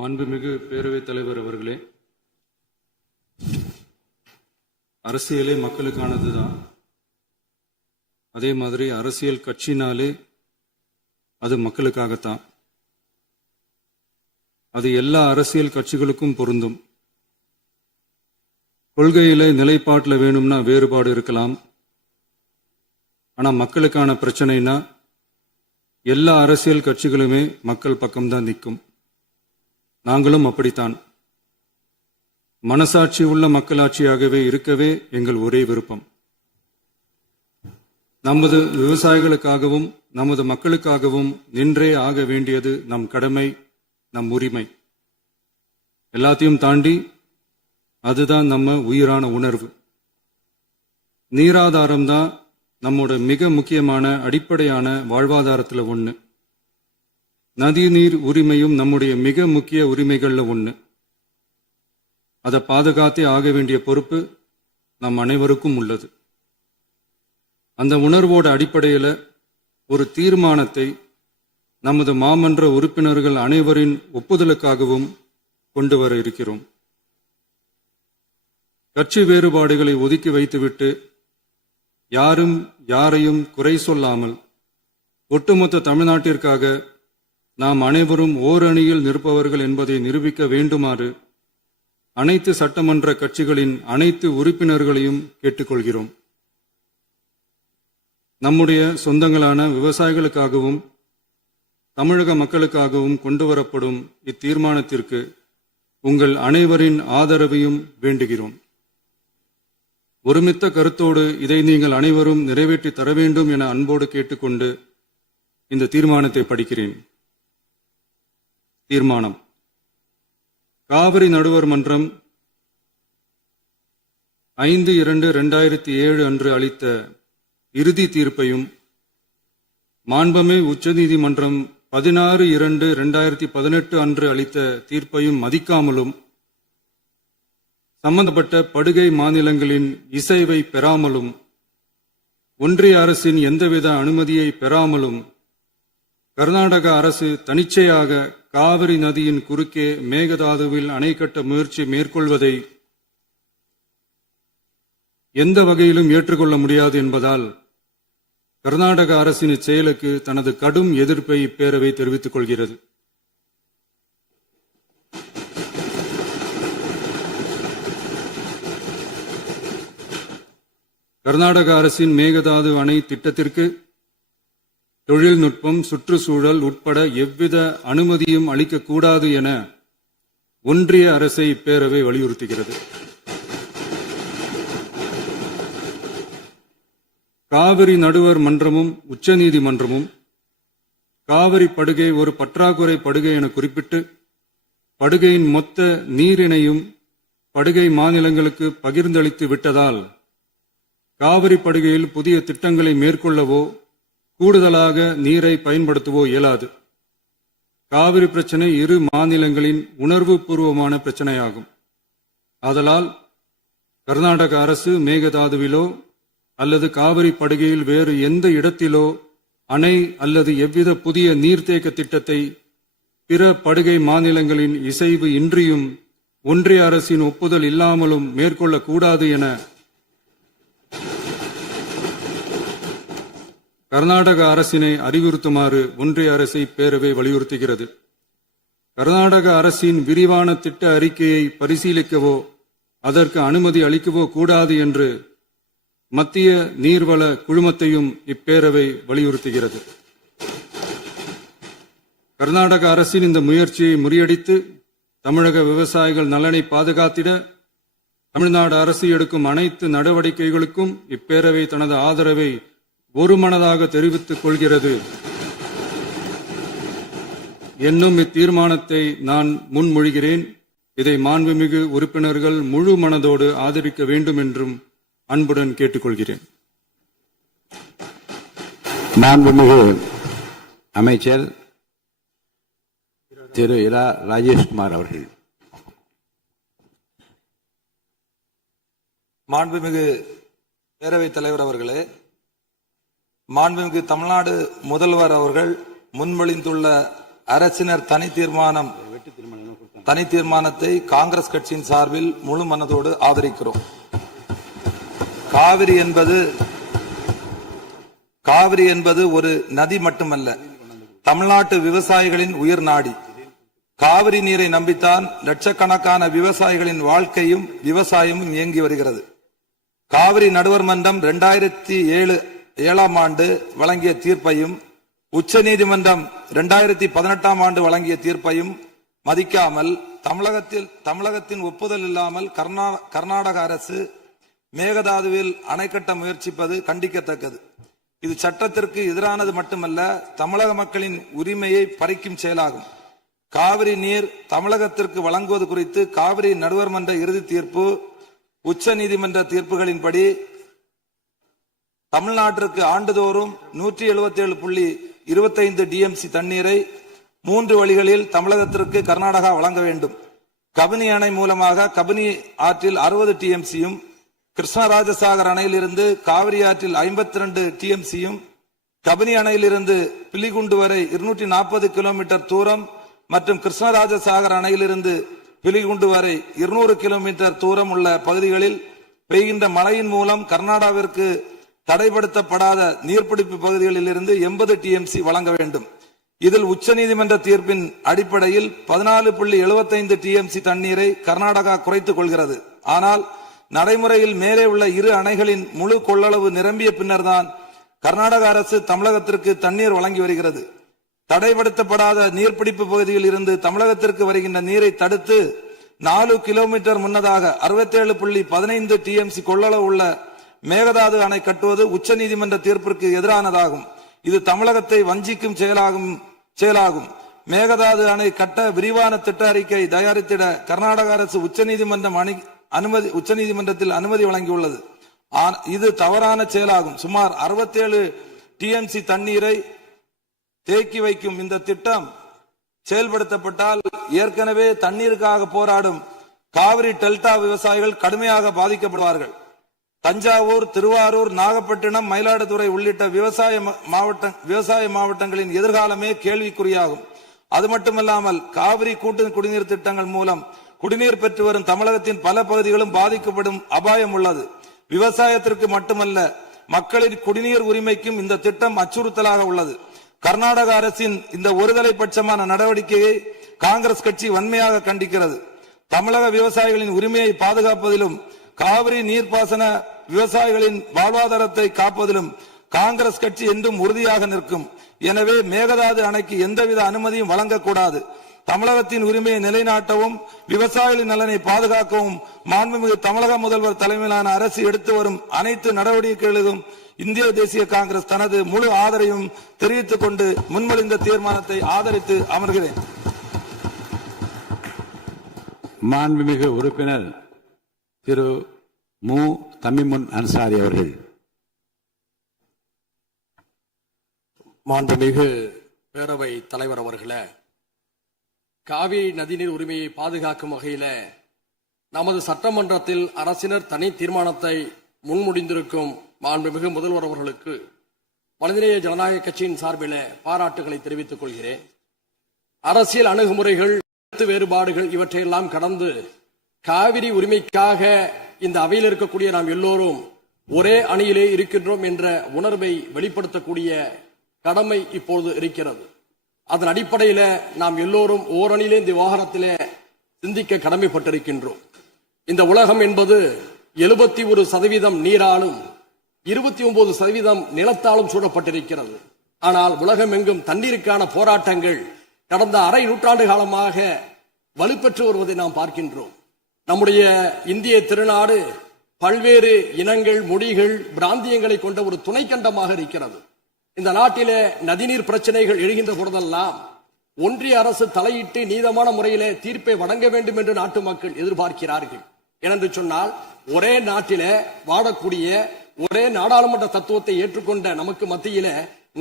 மாண்புமிகு பேரவைத் தலைவர் அவர்களே, அரசியலே மக்களுக்கானது தான். அதே மாதிரி அரசியல் கட்சினாலே அது மக்களுக்காகத்தான். அது எல்லா அரசியல் கட்சிகளுக்கும் பொருந்தும். கொள்கையில நிலைப்பாட்டில் வேணும்னா வேறுபாடு இருக்கலாம். ஆனால் மக்களுக்கான பிரச்சனைனா எல்லா அரசியல் கட்சிகளுமே மக்கள் பக்கம்தான் நிற்கும். நாங்களும் அப்படித்தான். மனசாட்சி உள்ள மக்களாட்சியாகவே இருக்கவே எங்கள் ஒரே விருப்பம். நமது விவசாயிகளுக்காகவும் நமது மக்களுக்காகவும் நின்றே ஆக வேண்டியது நம் கடமை, நம் உரிமை. எல்லாத்தையும் தாண்டி அதுதான் நம்ம உயிரான உணர்வு. நீராதாரம் தான் நம்மோட மிக முக்கியமான அடிப்படையான வாழ்வாதாரத்தில் ஒன்று. நதி நீர் உரிமையும் நம்முடைய மிக முக்கிய உரிமைகள்ல ஒன்று. அதை பாதுகாத்தே ஆக வேண்டிய பொறுப்பு நம் அனைவருக்கும் உள்ளது. அந்த உணர்வோட அடிப்படையில் ஒரு தீர்மானத்தை நமது மாமன்ற உறுப்பினர்கள் அனைவரின் ஒப்புதலுக்காகவும் கொண்டு வர இருக்கிறோம். கட்சி வேறுபாடுகளை ஒதுக்கி வைத்துவிட்டு யாரும் யாரையும் குறை சொல்லாமல் ஒட்டுமொத்த தமிழ்நாட்டிற்காக நாம் அனைவரும் ஓரணியில் நிற்பவர்கள் என்பதை நிரூபிக்க வேண்டுமாறு அனைத்து சட்டமன்ற கட்சிகளின் அனைத்து உறுப்பினர்களையும் கேட்டுக்கொள்கிறோம். நம்முடைய சொந்தங்களான விவசாயிகளுக்காகவும் தமிழக மக்களுக்காகவும் கொண்டு வரப்படும் இத்தீர்மானத்திற்கு உங்கள் அனைவரின் ஆதரவையும் வேண்டுகிறோம். ஒருமித்த கருத்தோடு இதை நீங்கள் அனைவரும் நிறைவேற்றி தர வேண்டும் என அன்போடு கேட்டுக்கொண்டு இந்த தீர்மானத்தை படிக்கிறேன். தீர்மானம்: காவிரி நடுவர் மன்றம் 5/2/2007 அன்று அளித்த இறுதி தீர்ப்பையும் மாண்புமிகு உச்சநீதிமன்றம் 16/2/2018 அன்று அளித்த தீர்ப்பையும் மதிக்காமலும் சம்பந்தப்பட்ட படுகை மாநிலங்களின் இசைவை பெறாமலும் ஒன்றிய அரசின் எந்தவித அனுமதியை பெறாமலும் கர்நாடக அரசு தனிச்சையாக காவிரி நதியின் குறுக்கே மேகதாதுவில் அணை கட்ட முயற்சி மேற்கொள்வதை எந்த வகையிலும் ஏற்றுக்கொள்ள முடியாது என்பதால் கர்நாடக அரசின் இச்செயலுக்கு தனது கடும் எதிர்ப்பை இப்பேரவை தெரிவித்துக் கொள்கிறது. கர்நாடக அரசின் மேகதாது அணை திட்டத்திற்கு தொழில்நுட்பம், சுற்றுச்சூழல் உட்பட எவ்வித அனுமதியும் அளிக்கக்கூடாது என ஒன்றிய அரசை இப்பேரவை வலியுறுத்துகிறது. காவிரி நடுவர் மன்றமும் உச்சநீதிமன்றமும் காவிரி படுகை ஒரு பற்றாக்குறை படுகை என குறிப்பிட்டு படுகையின் மொத்த நீரினையும் படுகை மாநிலங்களுக்கு பகிர்ந்தளித்து விட்டதால் காவிரி படுகையில் புதிய திட்டங்களை மேற்கொள்ளவோ கூடுதலாக நீரை பயன்படுத்தவோ இயலாது. காவிரி பிரச்சனை இரு மாநிலங்களின் உணர்வு பூர்வமான பிரச்சனையாகும். ஆதலால் கர்நாடக அரசு மேகதாதுவிலோ அல்லது காவிரி படுகையில் வேறு எந்த இடத்திலோ அணை அல்லது எவ்வித புதிய நீர்த்தேக்க திட்டத்தை பிற படுகை மாநிலங்களின் இசைவு இன்றியும் ஒன்றிய அரசின் ஒப்புதல் இல்லாமலும் மேற்கொள்ளக்கூடாது என கர்நாடக அரசினை அறிவுறுத்துமாறு ஒன்றிய அரசை பேரவை வலியுறுத்துகிறது. கர்நாடக அரசின் விரிவான திட்ட அறிக்கையை பரிசீலிக்கவோ அதற்கு அனுமதி அளிக்கவோ கூடாது என்று மத்திய நீர்வள குழுமத்தையும் இப்பேரவை வலியுறுத்துகிறது. கர்நாடக அரசின் இந்த முயற்சியை முறியடித்து தமிழக விவசாயிகள் நலனை பாதுகாத்திட தமிழ்நாடு அரசு எடுக்கும் அனைத்து நடவடிக்கைகளுக்கும் இப்பேரவை தனது ஆதரவை ஒருமனதாக தெரிவித்துக் கொள்கிறது என்னும் இத்தீர்மானத்தை நான் முன்மொழிகிறேன். இதை மாண்புமிகு உறுப்பினர்கள் முழு மனதோடு ஆதரிக்க வேண்டும் என்றும் அன்புடன் கேட்டுக்கொள்கிறேன். மாண்புமிகு அமைச்சர் திரு இரா ராஜேஷ்குமார் அவர்கள். மாண்புமிகு பேரவைத் தலைவர் அவர்களே, மாண்புமிகு தமிழ்நாடு முதல்வர் அவர்கள் முன்மொழிந்துள்ள அரசினர் தனி தீர்மானம் தனி தீர்மானத்தை காங்கிரஸ் கட்சியின் சார்பில் முழு மனதோடு ஆதரிக்கிறோம். காவிரி என்பது ஒரு நதி மட்டுமல்ல, தமிழ்நாட்டு விவசாயிகளின் உயிர் நாடி. காவிரி நீரை நம்பித்தான் லட்சக்கணக்கான விவசாயிகளின் வாழ்க்கையும் விவசாயமும் இயங்கி வருகிறது. காவிரி நடுவர் மன்றம் 2007 ஆண்டு வழங்கிய தீர்ப்பையும் உச்சநீதிமன்றம் 2018 ஆண்டு வழங்கிய தீர்ப்பையும் மதிக்காமல் தமிழகத்தின் ஒப்புதல் இல்லாமல் கர்நாடக அரசு மேகதாதுவில் அணை கட்ட முயற்சிப்பது கண்டிக்கத்தக்கது. இது சட்டத்திற்கு எதிரானது மட்டுமல்ல, தமிழக மக்களின் உரிமையை பறிக்கும் செயலாகும். காவிரி நீர் தமிழகத்திற்கு வழங்குவது குறித்து காவிரி நடுவர் மன்ற இறுதி தீர்ப்பு, உச்ச நீதிமன்ற தீர்ப்புகளின்படி தமிழ்நாட்டிற்கு ஆண்டுதோறும் 177.25 டிஎம்சி தண்ணீரை 3 வழிகளில் தமிழகத்திற்கு கர்நாடகா வழங்க வேண்டும். கபினி அணை மூலமாக கபினி ஆற்றில் 60 டிஎம்சியும், கிருஷ்ணராஜசாகர் அணையிலிருந்து காவிரி ஆற்றில் 52 டிஎம்சியும், கபினி அணையிலிருந்து பிலிகுண்டு வரை 240 கிலோமீட்டர் தூரம் மற்றும் கிருஷ்ணராஜசாகர் அணையிலிருந்து பிலிகுண்டு வரை 200 கிலோமீட்டர் தூரம் உள்ள பகுதிகளில் பெய்கின்ற மழையின் மூலம் கர்நாடகாவிற்கு தடைப்படுத்தப்படாத நீர்பிடிப்பு பகுதிகளில் இருந்து 80 டிஎம்சி வழங்க வேண்டும். இதில் உச்சநீதிமன்ற தீர்ப்பின் அடிப்படையில் 14.75 டிஎம்சி தண்ணீரை கர்நாடகா குறைத்துக் கொள்கிறது. ஆனால் நடைமுறையில் மேலே உள்ள இரு அணைகளின் முழு கொள்ளளவு நிரம்பிய பின்னர்தான் கர்நாடக அரசு தமிழகத்திற்கு தண்ணீர் வழங்கி வருகிறது. தடைப்படுத்தப்படாத நீர்பிடிப்பு பகுதியில் இருந்து தமிழகத்திற்கு வருகின்ற நீரை தடுத்து 4 கிலோமீட்டர் முன்னதாக 67.15 டிஎம்சி கொள்ளளவு உள்ள மேகதாது அணை கட்டுவது உச்சநீதிமன்ற தீர்ப்பிற்கு எதிரானதாகும். இது தமிழகத்தை வஞ்சிக்கும் செயலாகும். மேகதாது அணை கட்ட விரிவான திட்ட அறிக்கை தயாரித்திட கர்நாடக அரசு உச்சநீதிமன்றத்தில் அனுமதி வழங்கியுள்ளது. இது தவறான செயலாகும். சுமார் 67 டிஎம்சி தண்ணீரை தேக்கி வைக்கும் இந்த திட்டம் செயல்படுத்தப்பட்டால் ஏற்கனவே தண்ணீருக்காக போராடும் காவிரி டெல்டா விவசாயிகள் கடுமையாக பாதிக்கப்படுவார்கள். தஞ்சாவூர், திருவாரூர், நாகப்பட்டினம், மயிலாடுதுறை உள்ளிட்ட விவசாய மாவட்டங்களின் எதிர்காலமே கேள்விக்குறியாகும். அது மட்டுமல்லாமல் காவிரி கூட்டு குடிநீர் திட்டங்கள் மூலம் குடிநீர் பெற்று வரும் தமிழகத்தின் பல பகுதிகளும் பாதிக்கப்படும் அபாயம் உள்ளது. விவசாயத்திற்கு மட்டுமல்ல, மக்களின் குடிநீர் உரிமைக்கும் இந்த திட்டம் அச்சுறுத்தலாக உள்ளது. கர்நாடக அரசின் இந்த ஒருதலை பட்சமான நடவடிக்கையை காங்கிரஸ் கட்சி வன்மையாக கண்டிக்கிறது. தமிழக விவசாயிகளின் உரிமையை பாதுகாப்பதிலும் காவிரி நீர்ப்பாசன விவசாயிகளின் வாழ்வாதாரத்தை காப்பதிலும் காங்கிரஸ் கட்சி என்றும் உறுதியாக நிற்கும். எனவே மேகதாது அணைக்கு எந்தவித அனுமதியும் வழங்கக்கூடாது. தமிழகத்தின் உரிமையை நிலைநாட்டவும் விவசாயிகளின் நலனை பாதுகாக்கவும் மாண்புமிகு தமிழக முதல்வர் தலைமையிலான அரசு எடுத்து வரும் அனைத்து நடவடிக்கைகளுக்கும் இந்திய தேசிய காங்கிரஸ் தனது முழு ஆதரவையும் தெரிவித்துக் கொண்டு முன்மொழிந்த தீர்மானத்தை ஆதரித்து அமர்கிறேன். மாண்புமிகு உறுப்பினர் திரு மு தமிமுன் அன்சாரி அவர்கள். மாண்புமிகு பேரவை தலைவர் அவர்களே, காவிரி நதிநீர் உரிமையை பாதுகாக்கும் வகையில நமது சட்டமன்றத்தில் அரசினர் தனி தீர்மானத்தை முன்மொழிந்திருக்கும் மாண்புமிகு முதல்வர் அவர்களுக்கு மனிதநேய ஜனநாயக கட்சியின் சார்பில் பாராட்டுகளை தெரிவித்துக் கொள்கிறேன். அரசியல் அணுகுமுறைகள், வேறுபாடுகள் இவற்றையெல்லாம் கடந்து காவிரி உரிமைக்காக இந்த அவையில் இருக்கக்கூடிய நாம் எல்லோரும் ஒரே அணியிலே இருக்கின்றோம் என்ற உணர்வை வெளிப்படுத்தக்கூடிய கடமை இப்போது இருக்கிறது. அதன் அடிப்படையில் நாம் எல்லோரும் ஓரணியிலே இந்த விவகாரத்திலே சிந்திக்க கடமைப்பட்டிருக்கின்றோம். இந்த உலகம் என்பது 71% நீராலும் 29% நிலத்தாலும் சூழப்பட்டிருக்கிறது. ஆனால் உலகம் எங்கும் தண்ணீருக்கான போராட்டங்கள் கடந்த அரை நூற்றாண்டு காலமாக வலுப்பெற்று வருவதை நாம் பார்க்கின்றோம். நம்முடைய இந்திய திருநாடு பல்வேறு இனங்கள், மொழிகள், பிராந்தியங்களை கொண்ட ஒரு துணைக்கண்டமாக இருக்கிறது. இந்த நாட்டிலே நதிநீர் பிரச்சனைகள் எழுகின்ற பொழுதெல்லாம் ஒன்றிய அரசு தலையிட்டு நீதமான முறையிலே தீர்ப்பை வழங்க வேண்டும் என்று நாட்டு மக்கள் எதிர்பார்க்கிறார்கள். ஏனென்று சொன்னால் ஒரே நாட்டிலே வாழக்கூடிய ஒரே நாடாளுமன்ற தத்துவத்தை ஏற்றுக்கொண்ட நமக்கு மத்தியில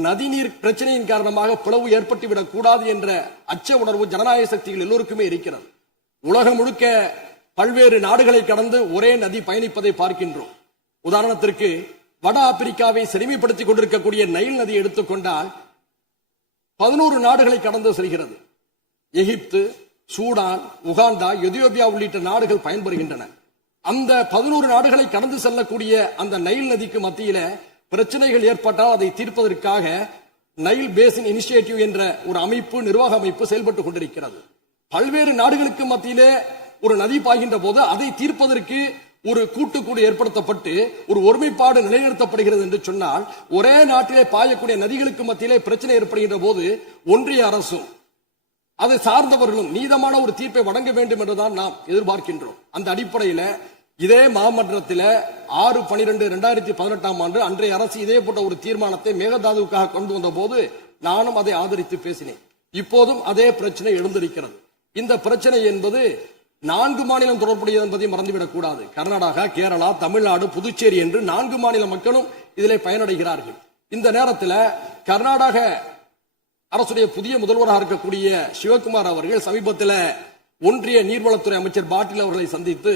நதிநீர் பிரச்சனையின் காரணமாக பிளவு ஏற்பட்டுவிடக் கூடாது என்ற அச்ச உணர்வு ஜனநாயக சக்திகள் எல்லோருக்குமே இருக்கிறது. உலகம் முழுக்க பல்வேறு நாடுகளை கடந்து ஒரே நதி பயணிப்பதை பார்க்கின்றோம். உதாரணத்திற்கு வட ஆப்பிரிக்காவை செழுமைப்படுத்திக் கொண்டிருக்கக்கூடிய நைல் நதி எடுத்துக்கொண்டால் 11 நாடுகளை கடந்து செல்கிறது. எகிப்து, சூடான், உகாண்டா, எதியோப்பியா உள்ளிட்ட நாடுகள் பயன்பெறுகின்றன. அந்த 11 நாடுகளை கடந்து செல்லக்கூடிய அந்த நைல் நதிக்கு மத்தியில பிரச்சனைகள் ஏற்பட்டால் அதை தீர்ப்பதற்காக நைல் பேசின் இனிஷியேட்டிவ் என்ற ஒரு அமைப்பு, நிர்வாக அமைப்பு செயல்பட்டுக் கொண்டிருக்கிறது. பல்வேறு நாடுகளுக்கு மத்தியிலே ஒரு நதி பாய்கின்ற போது அதை தீர்ப்பதற்கு ஒரு கூட்டுக்குழு ஏற்படுத்தப்பட்டு ஒரு ஒருமைப்பாடு நிலைநிறுத்தப்படுகிறது என்று சொன்னால், ஒரே நாட்டிலே பாயக்கூடிய நதிகளுக்கு மத்தியிலே பிரச்சனை ஏற்படுகின்ற போது ஒன்றிய அரசும் அதை சார்ந்தவர்களும் நீதமான ஒரு தீர்ப்பை வழங்க வேண்டும் என்றுதான் நாம் எதிர்பார்க்கின்றோம். அந்த அடிப்படையில் இதே மாமன்றத்தில் 6/12/2018 ஆண்டு அன்றைய அரசு இதே போன்ற ஒரு தீர்மானத்தை மேகதாதுவுக்காக கொண்டு வந்த போது நானும் அதை ஆதரித்து பேசினேன். இப்போதும் அதே பிரச்சனை எழுந்திருக்கிறது. இந்த பிரச்சனை என்பது 4 மாநிலம் தொடர்புடையது என்பதை மறந்துவிடக் கூடாது. கர்நாடகா, கேரளா, தமிழ்நாடு, புதுச்சேரி என்று 4 மாநில மக்களும் இதிலே பயனடைகிறார்கள். இந்த நேரத்தில் கர்நாடக அரசுடைய புதிய முதல்வராக இருக்கக்கூடிய சிவகுமார் அவர்கள் சமீபத்தில் ஒன்றிய நீர்வளத்துறை அமைச்சர் பாட்டீல் அவர்களை சந்தித்து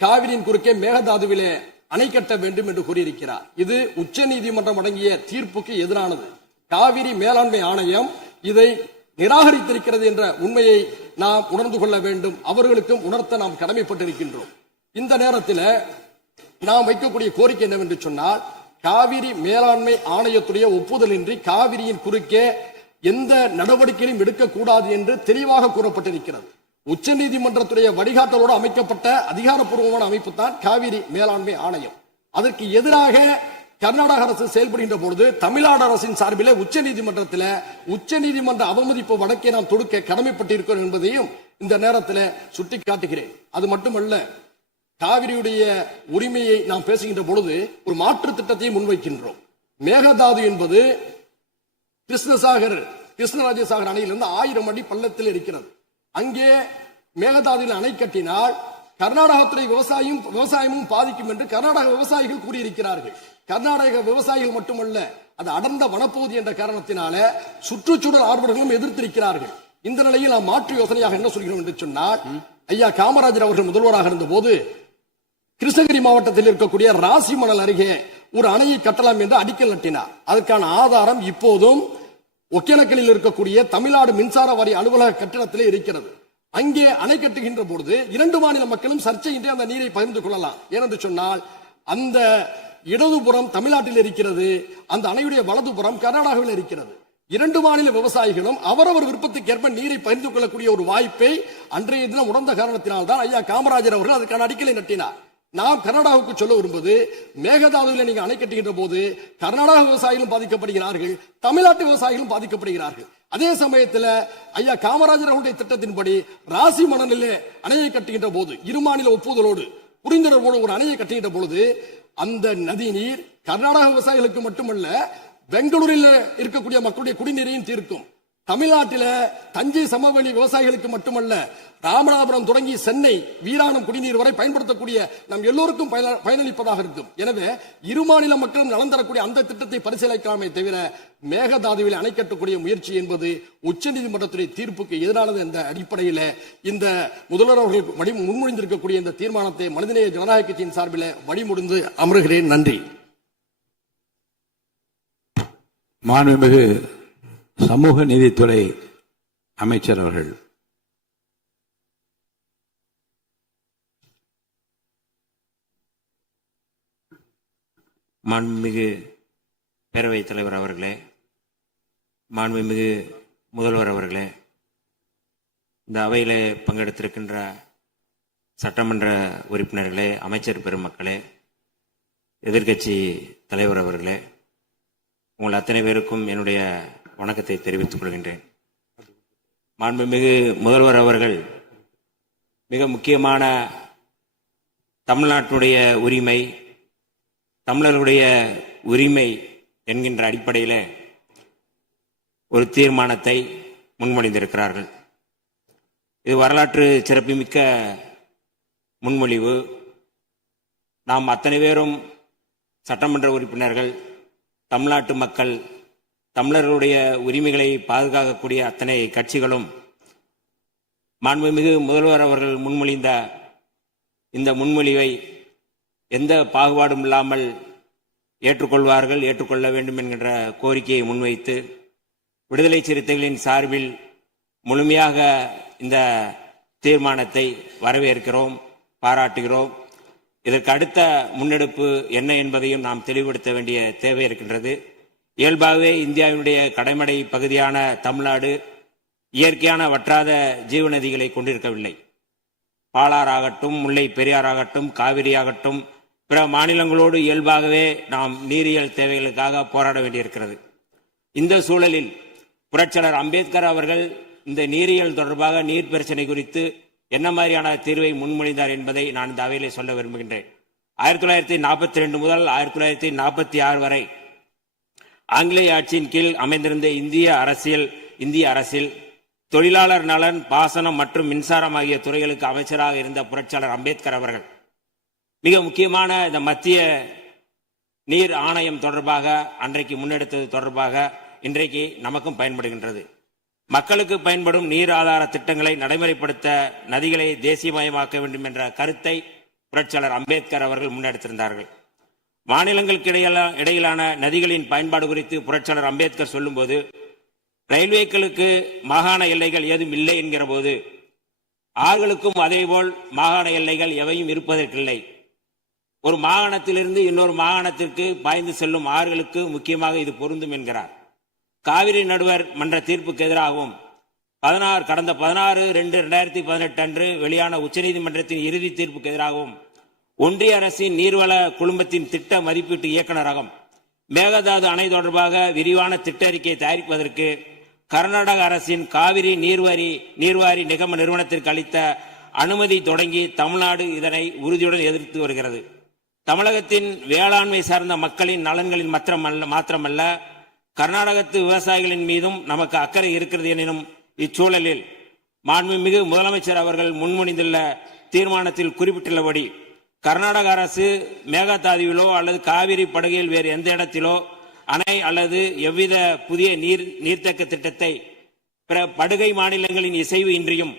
காவிரியின் குறுக்கே மேகதாதுவிலே அணை கட்ட வேண்டும் என்று கூறியிருக்கிறார். இது உச்ச நீதிமன்றம் வழங்கிய தீர்ப்புக்கு எதிரானது. காவிரி மேலாண்மை ஆணையம் இதை நிராகரித்திருக்கிறது என்ற உண்மையை நாம் உணர்ந்து கொள்ள வேண்டும். அவர்களுக்கும் உணர்த்த நாம் கடமைப்பட்டிருக்கின்றோம். இந்த நேரத்தில் நாம் வைக்கக்கூடிய கோரிக்கை என்னவென்று சொன்னால், காவிரி மேலாண்மை ஆணையத்துடைய ஒப்புதலின்றி காவிரியின் குறுக்கே எந்த நடவடிக்கையும் எடுக்கக்கூடாது என்று தெளிவாக கூறப்பட்டிருக்கிறது. உச்ச நீதிமன்றத்துடைய வழிகாட்டலோடு அமைக்கப்பட்ட அதிகாரப்பூர்வமான அமைப்பு தான் காவிரி மேலாண்மை ஆணையம். அதற்கு எதிராக கர்நாடக அரசு செயல்படுகின்ற பொழுது தமிழ்நாடு அரசின் சார்பில் உச்ச நீதிமன்ற அவமதிப்பு வழக்கை நாம் தொடுக்க கடமைப்பட்டிருக்கிறோம் என்பதையும் இந்த நேரத்தில் சுட்டிக்காட்டுகிறேன். அது மட்டுமல்ல, காவிரியுடைய உரிமையை நாம் பேசுகின்ற பொழுது ஒரு மாற்று திட்டத்தை முன்வைக்கின்றோம். மேகதாது என்பது கிருஷ்ணராஜசாகர் அணையிலிருந்து 1000 அடி பள்ளத்தில் இருக்கிறது. அங்கே மேகதாதுவில் அணை கட்டினால் கர்நாடகத்துறை விவசாயமும் பாதிக்கும் என்று கர்நாடக விவசாயிகள் கூறியிருக்கிறார்கள். கர்நாடக விவசாயிகள் மட்டுமல்ல, அது அடர்ந்த வனப்பகுதி என்ற காரணத்தினால சுற்றுச்சூழல் ஆர்வலர்களும் எதிர்த்திருக்கிறார்கள். இந்த நிலையில் நாம் மாற்று யோசனையாக என்ன சொல்கிறோம் என்று சொன்னால், ஐயா காமராஜர் அவர்கள் முதல்வராக இருந்த போது கிருஷ்ணகிரி மாவட்டத்தில் இருக்கக்கூடிய ராசிமணல் அருகே ஒரு அணையை கட்டலாம் என்று அடிக்கல் நட்டினார். அதற்கான ஆதாரம் இப்போதும் ஒகேனக்கலில் இருக்கக்கூடிய தமிழ்நாடு மின்சார வாரிய அலுவலக கட்டிடத்திலே இருக்கிறது. அங்கே அணை கட்டுகின்ற பொழுது 2 மாநில மக்களும் சர்ச்சையின்றி அந்த நீரை பகிர்ந்து கொள்ளலாம். ஏனென்று சொன்னால், அந்த இடதுபுறம் தமிழ்நாட்டில் இருக்கிறது, அந்த அணையுடைய வலதுபுறம் கர்நாடகாவில் இருக்கிறது. 2 மாநில விவசாயிகளும் அவரவர் விருப்பத்துக்கேற்ப நீரை பகிர்ந்து கொள்ளக்கூடிய ஒரு வாய்ப்பை அன்றைய தினம் உணர்ந்த காரணத்தினால் தான் ஐயா காமராஜர் அவர்கள் அதுக்கான அடிக்கலை நட்டினார். நாம் கர்நாடகாவுக்கு சொல்ல விரும்புவது, மேகதாதுவில் நீங்க அணை கட்டுகின்ற போது கர்நாடக விவசாயிகளும் பாதிக்கப்படுகிறார்கள், தமிழ்நாட்டு விவசாயிகளும் பாதிக்கப்படுகிறார்கள். அதே சமயத்தில் ஐயா காமராஜர் அவருடைய திட்டத்தின்படி ராசி மணலிலே அணையை கட்டுகின்ற போது 2 மாநில ஒப்புதலோடு புரிந்துணர்வோடு ஒரு அணையை கட்டுகின்ற பொழுது அந்த நதி நீர் கர்நாடக விவசாயிகளுக்கு மட்டுமல்ல, பெங்களூரில் இருக்கக்கூடிய மக்களுடைய குடிநீரையும் தீர்க்கும். தமிழ்நாட்டில தஞ்சை சமவெளி விவசாயிகளுக்கு மட்டுமல்ல, ராமநாதபுரம் தொடங்கி சென்னை வீராணம் குடிநீர் வரை பயன்படுத்தக்கூடிய நம் எல்லோருக்கும் பயனளிப்பதாக இருக்கும். எனவே 2 மாநில மக்களும் நலன் தரக்கூடிய அந்த திட்டத்தை பரிசீலிக்காமே தவிர மேகதாதுவில் அணை கட்டக்கூடிய முயற்சி என்பது உச்சநீதிமன்றத்துடைய தீர்ப்புக்கு எதிரானது என்ற அடிப்படையில் இந்த முதல்வர் அவர்கள் முன்மொழிந்திருக்கக்கூடிய இந்த தீர்மானத்தை மனிதநேய ஜனநாயக கட்சியின் சார்பில் வழிமுடிந்து அமர்கிறேன். நன்றி. மாண்புமிகு சமூக நீதித்துறை அமைச்சர் அவர்கள். மாண்புமிகு பேரவைத் தலைவர் அவர்களே, மாண்புமிகு முதல்வர் அவர்களே, இந்த அவையிலே பங்கெடுத்திருக்கின்ற சட்டமன்ற உறுப்பினர்களே, அமைச்சர் பெருமக்களே, எதிர்க்கட்சி தலைவர் அவர்களே, உங்கள் அத்தனை பேருக்கும் என்னுடைய வணக்கத்தை தெரிவித்துக் கொள்கின்றேன். மாண்புமிகு முதல்வர் அவர்கள் மிக முக்கியமான தமிழ்நாட்டுடைய உரிமை, தமிழர்களுடைய உரிமை என்கின்ற அடிப்படையில் ஒரு தீர்மானத்தை முன்மொழிந்திருக்கிறார்கள். இது வரலாற்று சிறப்புமிக்க முன்மொழிவு. நாம் அத்தனை பேரும் சட்டமன்ற உறுப்பினர்கள், தமிழ்நாட்டு மக்கள், தமிழர்களுடைய உரிமைகளை பாதுகாக்கக்கூடிய அத்தனை கட்சிகளும் மாண்புமிகு முதல்வர் அவர்கள் முன்மொழிந்த இந்த முன்மொழிவை எந்த பாகுபாடும் இல்லாமல் ஏற்றுக்கொள்வார்கள், ஏற்றுக்கொள்ள வேண்டும் என்கின்ற கோரிக்கையை முன்வைத்து விடுதலை சிறுத்தைகளின் சார்பில் முழுமையாக இந்த தீர்மானத்தை வரவேற்கிறோம், பாராட்டுகிறோம். இதற்கு அடுத்த முன்னெடுப்பு என்ன என்பதையும் நாம் தெளிவுபடுத்த வேண்டிய தேவை இருக்கின்றது. இயல்பாகவே இந்தியாவினுடைய கடைமடை பகுதியான தமிழ்நாடு இயற்கையான வற்றாத ஜீவநதிகளை கொண்டிருக்கவில்லை. பாலாறாகட்டும், முல்லை பெரியாறாகட்டும், காவிரியாகட்டும், பிற மாநிலங்களோடு இயல்பாகவே நாம் நீரியல் தேவைகளுக்காக போராட வேண்டியிருக்கிறது. இந்த சூழலில் புரட்சியாளர் அம்பேத்கர் அவர்கள் இந்த நீரியல் தொடர்பாக நீர் பிரச்சனை குறித்து என்ன மாதிரியான தீர்வை முன்மொழிந்தார் என்பதை நான் இந்த அவையிலே சொல்ல விரும்புகின்றேன். 1942 முதல் 1946 வரை ஆங்கிலேய ஆட்சியின் கீழ் அமைந்திருந்த இந்திய அரசில் தொழிலாளர் நலன், பாசனம் மற்றும் மின்சாரம் ஆகிய துறைகளுக்கு அமைச்சராக இருந்த புரட்சியாளர் அம்பேத்கர் அவர்கள் மிக முக்கியமான இந்த மத்திய நீர் ஆணையம் தொடர்பாக அன்றைக்கு முன்னெடுத்தது தொடர்பாக இன்றைக்கு நமக்கும் பயன்படுகின்றது. மக்களுக்கு பயன்படும் நீர் ஆதார திட்டங்களை நடைமுறைப்படுத்த நதிகளை தேசியமயமாக்க வேண்டும் என்ற கருத்தை புரட்சியாளர் அம்பேத்கர் அவர்கள் முன்னெடுத்திருந்தார்கள். மாநிலங்களுக்கு இடையிலான நதிகளின் பயன்பாடு குறித்து புரட்சியாளர் அம்பேத்கர் சொல்லும்போது, ரயில்வேக்களுக்கு மாகாண எல்லைகள் ஏதும் இல்லை என்கிற போது, ஆறுகளுக்கும் அதேபோல் மாகாண எல்லைகள் எவையும் இருப்பதற்கில்லை. ஒரு மாகாணத்திலிருந்து இன்னொரு மாகாணத்திற்கு பாய்ந்து செல்லும் ஆறுகளுக்கு முக்கியமாக இது பொருந்தும் என்கிறார். காவிரி நடுவர் மன்ற தீர்ப்புக்கு எதிராகவும் கடந்த 16/2/2018 அன்று வெளியான உச்சநீதிமன்றத்தின் இறுதி தீர்ப்புக்கு எதிராகவும் ஒன்றிய அரசின் நீர்வள குழுமத்தின் திட்ட மதிப்பீட்டு இயக்குநரகம் மேகதாது அணை தொடர்பாக விரிவான திட்ட அறிக்கையை தயாரிப்பதற்கு கர்நாடக அரசின் காவிரி நீர்வாரி நிகம நிறுவனத்திற்கு அளித்த அனுமதி தொடங்கி தமிழ்நாடு இதனை உறுதியுடன் எதிர்த்து வருகிறது. தமிழகத்தின் வேளாண்மை சார்ந்த மக்களின் நலன்களின் மாத்திரமல்ல, கர்நாடகத்து விவசாயிகளின் மீதும் நமக்கு அக்கறை இருக்கிறது எனினும் இச்சூழலில் மாண்புமிகு முதலமைச்சர் அவர்கள் முன்மொழிந்துள்ள தீர்மானத்தில் குறிப்பிட்டுள்ளபடி கர்நாடக அரசு மேகதாதுவிலோ அல்லது காவிரி படுகையில் வேறு எந்த இடத்திலோ அணை அல்லது எவ்வித புதிய நீர்த்தேக்க திட்டத்தை பிற படுகை மாநிலங்களின் இசைவு இன்றியும்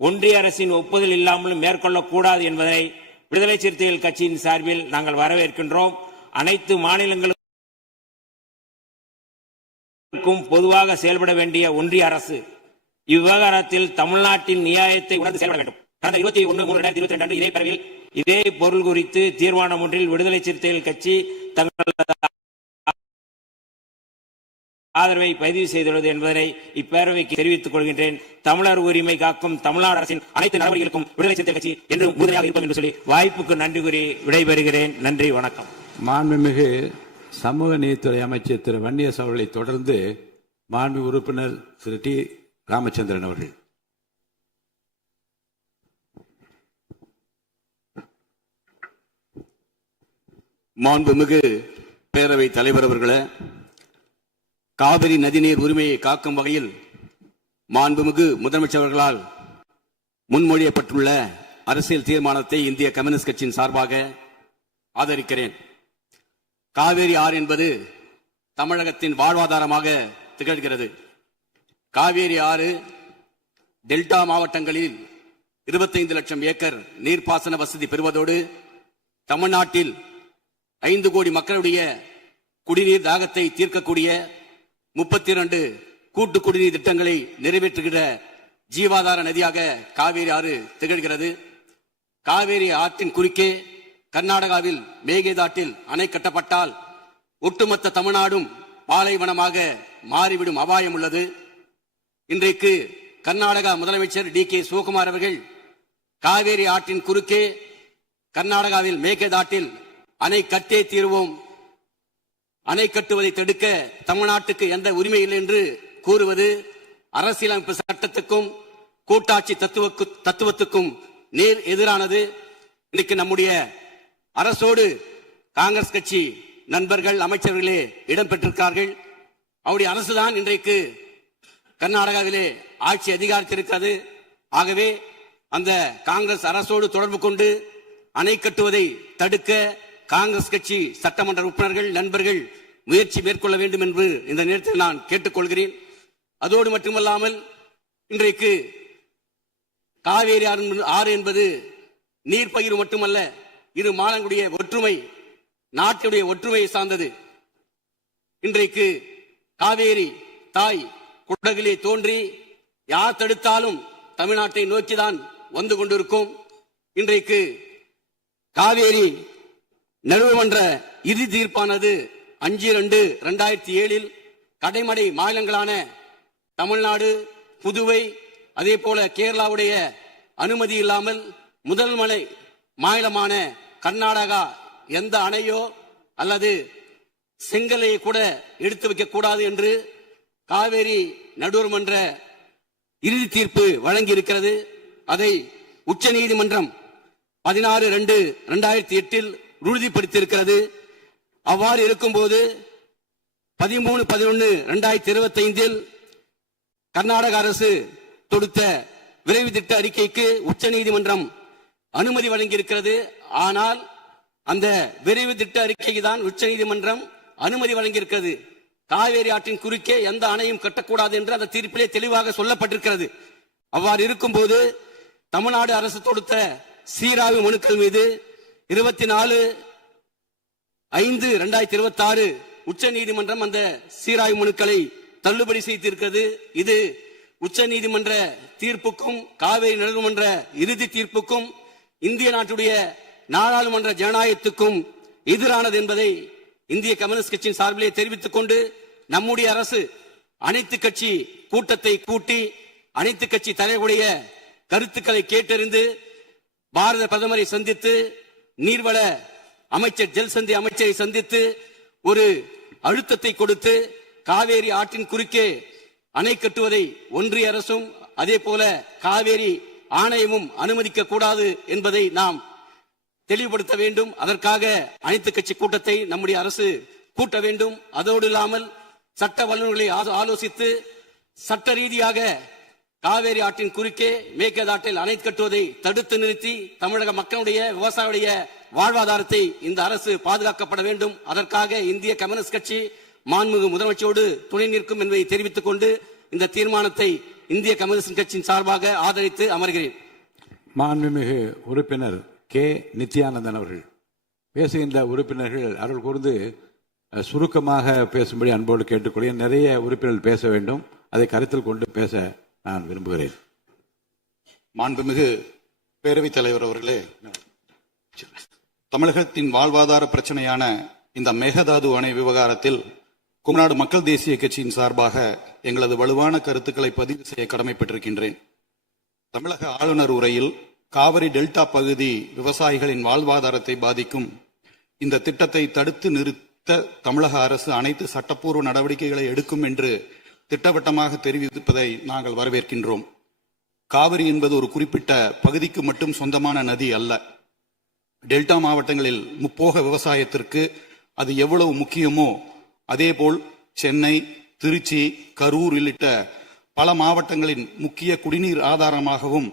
ஒன்றிய அரசின் ஒப்புதல் இல்லாமலும் மேற்கொள்ளக்கூடாது என்பதை விடுதலை சிறுத்தைகள் கட்சியின் சார்பில் நாங்கள் வரவேற்கின்றோம். அனைத்து மாநிலங்களுக்கும் பொதுவாக செயல்பட வேண்டிய ஒன்றிய அரசு இவ்விவகாரத்தில் தமிழ்நாட்டின் நியாயத்தை உணர்ந்து செயல்பட வேண்டும். கடந்த 21/3/2022 அன்று இதே பேரவையில் இதே பொருள் குறித்து தீர்மானம் ஒன்றில் விடுதலை சிறுத்தைகள் கட்சி தங்களது ஆதரவை பதிவு செய்துள்ளது என்பதனை இப்பேரவைக்கு தெரிவித்துக் கொள்கின்றேன். தமிழர் உரிமை காக்கும் தமிழ்நாடு அரசின் அனைத்து நடவடிக்கைகளுக்கும் விடுதலை சிறுத்தை கட்சி என்று உறுதியாக இருப்போம் என்று சொல்லி வாய்ப்புக்கு நன்றி கூறி விடைபெறுகிறேன். நன்றி, வணக்கம். மாண்புமிகு சமூக நீதித்துறை அமைச்சர் திரு வன்னியரசு அவர்களை தொடர்ந்து மாண்பு உறுப்பினர் திரு டி ராமச்சந்திரன் அவர்கள். மாண்புமிகு பேரவை தலைவர் அவர்களே, காவிரி நதிநீர் உரிமையை காக்கும் வகையில் மாண்புமிகு முதலமைச்சர் அவர்களால் முன்மொழியப்பட்டுள்ள அரசியல் தீர்மானத்தை இந்திய கம்யூனிஸ்ட் கட்சியின் சார்பாக ஆதரிக்கிறேன். காவேரி ஆறு என்பது தமிழகத்தின் வாழ்வாதாரமாக திகழ்கிறது. காவேரி ஆறு டெல்டா மாவட்டங்களில் 25 லட்சம் ஏக்கர் நீர்ப்பாசன வசதி பெறுவதோடு தமிழ்நாட்டில் 5 கோடி மக்களுடைய குடிநீர் தாகத்தை தீர்க்கக்கூடிய 32 கூட்டு குடிநீர் திட்டங்களை நிறைவேற்றுகிற ஜீவாதார நதியாக காவேரி ஆறு திகழ்கிறது. காவேரி ஆற்றின் குறுக்கே கர்நாடகாவில் மேகதாட்டில் அணை கட்டப்பட்டால் ஒட்டுமொத்த தமிழ்நாடும் பாலைவனமாக மாறிவிடும் அபாயம் உள்ளது. இன்றைக்கு கர்நாடகா முதலமைச்சர் டி கே சிவகுமார் அவர்கள் காவேரி ஆற்றின் குறுக்கே கர்நாடகாவில் மேகதாட்டில் அணை கட்டே தீர்வோம், அணை கட்டுவதை தடுக்க தமிழ்நாட்டுக்கு எந்த உரிமை இல்லை என்று கூறுவது அரசியலமைப்பு சட்டத்துக்கும் கூட்டாட்சி தத்துவத்துக்கும் நேர் எதிரானது. இன்னைக்கு நம்முடைய அரசோடு காங்கிரஸ் கட்சி நண்பர்கள் அமைச்சர்களே இடம்பெற்றிருக்கிறார்கள். அவருடைய அரசுதான் இன்றைக்கு கர்நாடகாவிலே ஆட்சி அதிகாரத்தில் இருக்கிறது. ஆகவே அந்த காங்கிரஸ் அரசோடு தொடர்பு கொண்டு அணை கட்டுவதை தடுக்க காங்கிரஸ் கட்சி சட்டமன்ற உறுப்பினர்கள் நண்பர்கள் முயற்சி மேற்கொள்ள வேண்டும் என்று இந்த நேரத்தில் நான் கேட்டுக்கொள்கிறேன். அதோடு மட்டுமல்லாமல் இன்றைக்கு காவேரி ஆறு என்பது நீர்ப்பயிர் மட்டுமல்ல, இரு மாநிலங்களுடைய ஒற்றுமை, நாட்டுடைய ஒற்றுமையை சார்ந்தது. இன்றைக்கு காவேரி தாய் குடகிலே தோன்றி யார் தடுத்தாலும் தமிழ்நாட்டை நோக்கிதான் வந்து கொண்டிருக்கும். இன்றைக்கு காவேரி நடுவர்மன்ற இறுதி தீர்ப்பானது 5/2/2007 கடைமடை மாநிலங்களான தமிழ்நாடு, புதுவை, அதே போல கேரளாவுடைய அனுமதி இல்லாமல் முதல் மலை மாநிலமான கர்நாடகா எந்த அணையோ அல்லது செங்கலையை கூட எடுத்து வைக்க கூடாது என்று காவேரி நடுவர்மன்ற இறுதி தீர்ப்பு வழங்கி இருக்கிறது. அதை உச்ச நீதிமன்றம் 16/2/2008 உறுதிப்படுத்தியிருக்கிறது. அவ்வாறு இருக்கும்போது 13/11/2025 கர்நாடக அரசு தொடுத்த விரைவு திட்ட அறிக்கைக்கு உச்ச நீதிமன்றம் அனுமதி வழங்கியிருக்கிறது. ஆனால் அந்த விரைவு திட்ட அறிக்கைக்கு தான் உச்ச நீதிமன்றம் அனுமதி வழங்கியிருக்கிறது. காவேரி ஆற்றின் குறுக்கே எந்த அணையும் கட்டக்கூடாது என்று அந்த தீர்ப்பிலே தெளிவாக சொல்லப்பட்டிருக்கிறது. அவ்வாறு இருக்கும்போது தமிழ்நாடு அரசு தொடுத்த சீராய்வு மனுக்கள் மீது 24/5/2026 உச்ச நீதிமன்றம் அந்த சீராய்வு மனுக்களை தள்ளுபடி செய்திருக்கிறது. இது உச்ச நீதிமன்ற தீர்ப்புக்கும் காவேரி நடுவர்மன்ற இறுதி தீர்ப்புக்கும் இந்திய நாட்டுடைய நாடாளுமன்ற ஜனநாயகத்துக்கும் எதிரானது என்பதை இந்திய கம்யூனிஸ்ட் கட்சியின் சார்பிலே தெரிவித்துக் கொண்டு நம்முடைய அரசு அனைத்து கட்சி கூட்டத்தை கூட்டி அனைத்து கட்சி தலைவருடைய கருத்துக்களை கேட்டறிந்து பாரத பிரதமரை சந்தித்து நீர்வள அமைச்சர் ஜல்சந்தி அமைச்சரை சந்தித்து ஒரு அழுத்தத்தை கொடுத்து காவேரி ஆற்றின் குறுக்கே அணை கட்டுவதை ஒன்றிய அரசும் அதே போல காவேரி ஆணையமும் அனுமதிக்க கூடாது என்பதை நாம் தெளிவுபடுத்த வேண்டும். அதற்காக அனைத்து கட்சி கூட்டத்தை நம்முடைய அரசு கூட்ட வேண்டும். அதோடு இல்லாமல் சட்ட வல்லுநர்களை ஆலோசித்து சட்ட ரீதியாக காவேரி ஆற்றின் குறுக்கே மேகதாட்டில் அணை கட்டுவதை தடுத்து நிறுத்தி தமிழக மக்களுடைய விவசாயிகளுடைய வாழ்வாதாரத்தை இந்த அரசு பாதுகாக்கப்பட வேண்டும். அதற்காக இந்திய கம்யூனிஸ்ட் கட்சி மாண்புமிகு முதலமைச்சரோடு துணை நிற்கும் என்பதை தெரிவித்துக் கொண்டு இந்த தீர்மானத்தை இந்திய கம்யூனிஸ்ட் கட்சியின் சார்பாக ஆதரித்து அமர்கிறேன். மாண்புமிகு உறுப்பினர் கே. நித்யானந்தன் அவர்கள். பேசுகின்ற உறுப்பினர்கள் அருள் கூர்ந்து சுருக்கமாக பேசும்படி அன்போடு கேட்டுக்கொள்கிறேன். நிறைய உறுப்பினர்கள் பேச வேண்டும். அதை கருத்தில் கொண்டு பேச நான் விரும்புகிறேன். மாண்புமிகு பேரவைத் தலைவர் அவர்களே, தமிழகத்தின் வாழ்வாதார பிரச்சனையான இந்த மேகதாது அணை விவகாரத்தில் குமநாடு மக்கள் தேசிய கட்சியின் சார்பாக எங்களது வலுவான கருத்துக்களை பதிவு செய்ய கடமைப்பட்டிருக்கின்றேன். தமிழக ஆளுநர் உரையில் காவிரி டெல்டா பகுதி விவசாயிகளின் வாழ்வாதாரத்தை பாதிக்கும் இந்த திட்டத்தை தடுத்து நிறுத்த தமிழக அரசு அனைத்து சட்டப்பூர்வ நடவடிக்கைகளை எடுக்கும் என்று திட்டவட்டமாக தெரிவிப்பதை நாங்கள் வரவேற்கின்றோம். காவிரி என்பது ஒரு குறிப்பிட்ட பகுதிக்கு மட்டும் சொந்தமான நதி அல்ல. டெல்டா மாவட்டங்களில் முப்போக விவசாயத்திற்கு அது எவ்வளவு முக்கியமோ அதேபோல் சென்னை, திருச்சி, கரூர் உள்ளிட்ட பல மாவட்டங்களின் முக்கிய குடிநீர் ஆதாரமாகவும்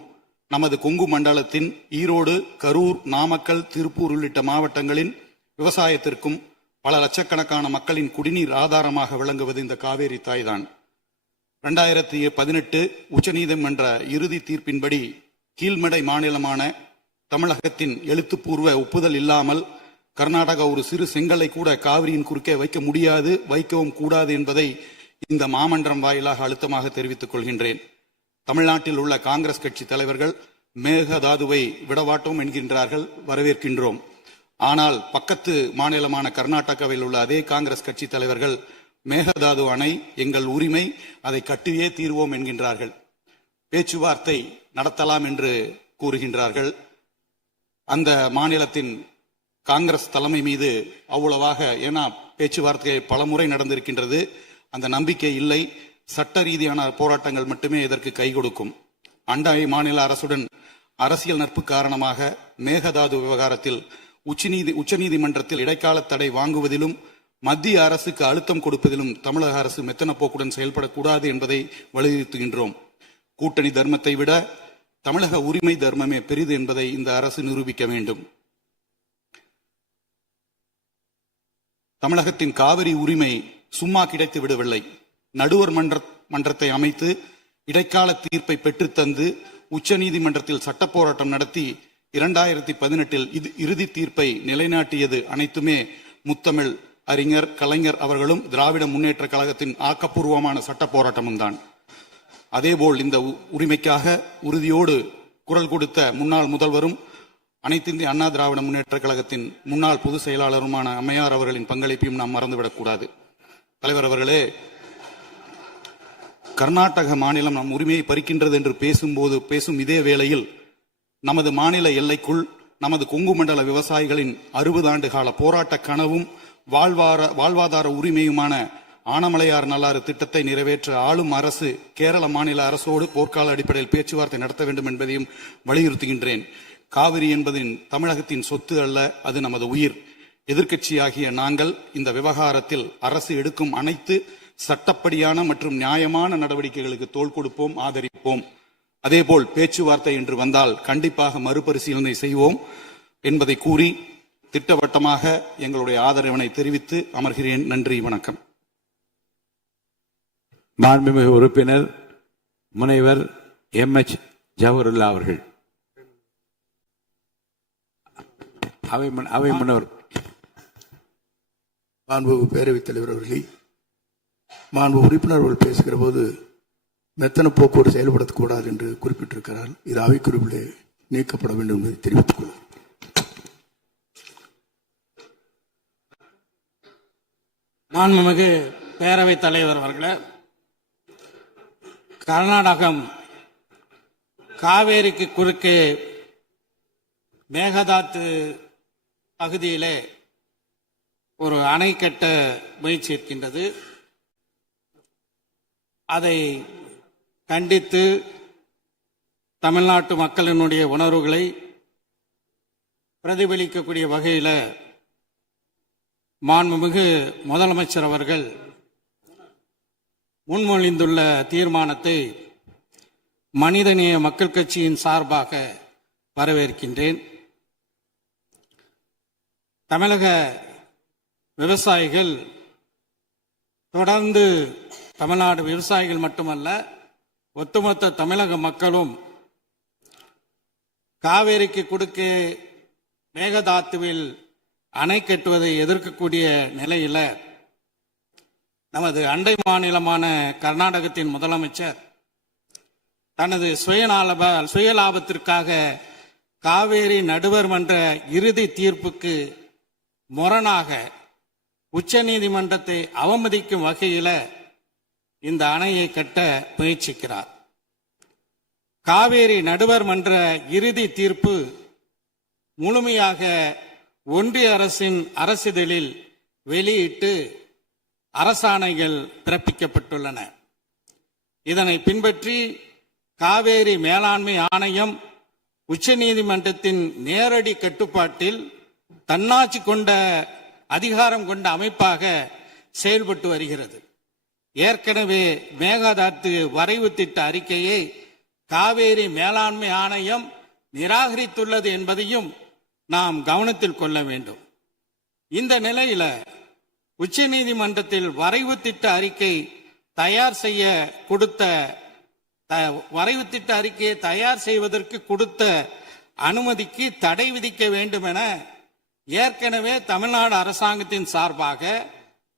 நமது கொங்கு மண்டலத்தின் ஈரோடு, கரூர், நாமக்கல், திருப்பூர் உள்ளிட்ட மாவட்டங்களின் விவசாயத்திற்கும் பல லட்சக்கணக்கான மக்களின் குடிநீர் ஆதாரமாக விளங்குவது இந்த காவேரி தாய்தான். 2018 உச்சநீதிமன்ற இறுதி தீர்ப்பின்படி கீழ்மடை மாநிலமான தமிழகத்தின் எழுத்துப்பூர்வ ஒப்புதல் இல்லாமல் கர்நாடகா ஒரு சிறு செங்கலை கூட காவிரியின் குறுக்கே வைக்க முடியாது, வைக்கவும் கூடாது என்பதை இந்த மாமன்றம் வாயிலாக அழுத்தமாக தெரிவித்துக் கொள்கின்றேன். தமிழ்நாட்டில் உள்ள காங்கிரஸ் கட்சி தலைவர்கள் மேகதாதுவை விடவாட்டோம் என்கின்றார்கள், வரவேற்கின்றோம். ஆனால் பக்கத்து மாநிலமான கர்நாடகாவில் உள்ள அதே காங்கிரஸ் கட்சி தலைவர்கள் மேகதாது அணை எங்கள் உரிமை, அதை கட்டியே தீர்வோம் என்கின்றார்கள். பேச்சுவார்த்தை நடத்தலாம் என்று கூறுகின்றார்கள். அந்த மாநிலத்தின் காங்கிரஸ் தலைமை மீது அவ்வளவாக, ஏன்னா பேச்சுவார்த்தை பலமுறை நடந்திருக்கின்றது, அந்த நம்பிக்கை இல்லை. சட்ட ரீதியான போராட்டங்கள் மட்டுமே இதற்கு கை கொடுக்கும். அண்டை மாநில அரசுடன் அரசியல் நட்பு காரணமாக மேகதாது விவகாரத்தில் உச்சநீதிமன்றத்தில் இடைக்கால தடை வாங்குவதிலும் மத்திய அரசுக்கு அழுத்தம் கொடுப்பதிலும் தமிழக அரசு மெத்தன போக்குடன் செயல்படக்கூடாது என்பதை வலியுறுத்துகின்றோம். கூட்டணி தர்மத்தை விட தமிழக உரிமை தர்மமே பெரிது என்பதை இந்த அரசு நிரூபிக்க வேண்டும். தமிழகத்தின் காவிரி உரிமை சும்மா கிடைத்து விடவில்லை. நடுவர் மன்றத்தை அமைத்து இடைக்கால தீர்ப்பை பெற்றுத்தந்து உச்சநீதிமன்றத்தில் சட்ட போராட்டம் நடத்தி 2018 இறுதி தீர்ப்பை நிலைநாட்டியது அனைத்துமே முத்தமிழ் அறிஞர் கலைஞர் அவர்களும் திராவிட முன்னேற்ற கழகத்தின் ஆக்கப்பூர்வமான சட்ட போராட்டமும் தான். அதேபோல் இந்த உரிமைக்காக உறுதியோடு குரல் கொடுத்த முன்னாள் முதல்வரும் அனைத்திந்திய அண்ணா திராவிட முன்னேற்ற கழகத்தின் முன்னாள் பொதுச் செயலாளருமான அம்மையார் அவர்களின் பங்களிப்பையும் நாம் மறந்துவிடக்கூடாது. தலைவர் அவர்களே, கர்நாடக மாநிலம் நம் உரிமையை பறிக்கின்றது என்று பேசும் இதே வேளையில் நமது மாநில எல்லைக்குள் நமது கொங்கு மண்டல விவசாயிகளின் 60 ஆண்டு கால போராட்ட கனவும் வாழ்வாதார உரிமையுமான ஆனமலையார் நல்லாறு திட்டத்தை நிறைவேற்ற ஆளும் அரசு கேரள மாநில அரசோடு போர்க்கால அடிப்படையில் பேச்சுவார்த்தை நடத்த வேண்டும் என்பதையும் வலியுறுத்துகின்றேன். காவிரி என்பதின் தமிழகத்தின் சொத்து அல்ல, அது நமது உயிர். எதிர்க்கட்சியாகிய நாங்கள் இந்த விவகாரத்தில் அரசு எடுக்கும் அனைத்து சட்டப்படியான மற்றும் நியாயமான நடவடிக்கைகளுக்கு தோள் கொடுப்போம், ஆதரிப்போம். அதேபோல் பேச்சுவார்த்தை என்று வந்தால் கண்டிப்பாக மறுபரிசீலனை செய்வோம் என்பதை கூறி திட்டவட்டமாக எங்களுடைய ஆதரவினை தெரிவித்து அமர்கிறேன். நன்றி, வணக்கம். மாண்புமிகு உறுப்பினர் முனைவர் MH ஜவஹருல்லா அவர்கள். அவை முன்னவர். மாண்புமிகு பேரவைத் தலைவர் அவர்களே, மாண்பு உறுப்பினர்கள் பேசுகிற போது மெத்தன போக்கோடு செயல்படக்கூடாது என்று குறிப்பிட்டிருக்கிறார். இது அவைக்குறிப்பிலே நீக்கப்பட வேண்டும் என்பதை தெரிவித்துக் கொள்கிறேன். மாண்புமிகு பேரவைத் தலைவர் அவர்களே, கர்நாடகம் காவேரிக்கு குறுக்கே மேகதாத்து பகுதியிலே ஒரு அணை கட்ட முயற்சி இருக்கின்றது. அதை கண்டித்து தமிழ்நாட்டு மக்களினுடைய உணர்வுகளை பிரதிபலிக்கக்கூடிய வகையில் மாண்புமிகு முதலமைச்சர் அவர்கள் முன்மொழிந்துள்ள தீர்மானத்தை மனிதநேய மக்கள் கட்சியின் சார்பாக வரவேற்கின்றேன். தமிழக விவசாயிகள் தொடர்ந்து, தமிழ்நாடு விவசாயிகள் மட்டுமல்ல, ஒட்டுமொத்த தமிழக மக்களும் காவேரிக்கு குறுக்கே மேகதாத்துவில் அணை கட்டுவதை எதிர்க்கக்கூடிய நிலையில நமது அண்டை மாநிலமான கர்நாடகத்தின் முதலமைச்சர் தனது சுயலாபத்திற்காக காவேரி நடுவர் மன்ற இறுதி தீர்ப்புக்கு முரணாக உச்சநீதிமன்றத்தை அவமதிக்கும் வகையில இந்த அணையை கட்ட முயற்சிக்கிறார். காவேரி நடுவர் மன்ற இறுதி தீர்ப்பு முழுமையாக ஒன்றிய அரசின் அரசிதழில் வெளியிட்டு அரசாணைகள் பிறப்பிக்கப்பட்டுள்ளன. இதனை பின்பற்றி காவேரி மேலாண்மை ஆணையம் உச்சநீதிமன்றத்தின் நேரடி கட்டுப்பாட்டில் தன்னாட்சி கொண்ட அதிகாரம் கொண்ட அமைப்பாக செயல்பட்டு வருகிறது. ஏற்கனவே மேகதாத்து வரைவு திட்ட அறிக்கையை காவேரி மேலாண்மை ஆணையம் நிராகரித்துள்ளது என்பதையும் நாம் கவனத்தில் கொள்ள வேண்டும். இந்த நிலையில உச்சநீதிமன்றத்தில் வரைவு திட்ட அறிக்கை தயார் செய்ய கொடுத்த வரைவு திட்ட அறிக்கையை தயார் செய்வதற்கு கொடுத்த அனுமதிக்கு தடை விதிக்க வேண்டும் என ஏற்கனவே தமிழ்நாடு அரசாங்கத்தின் சார்பாக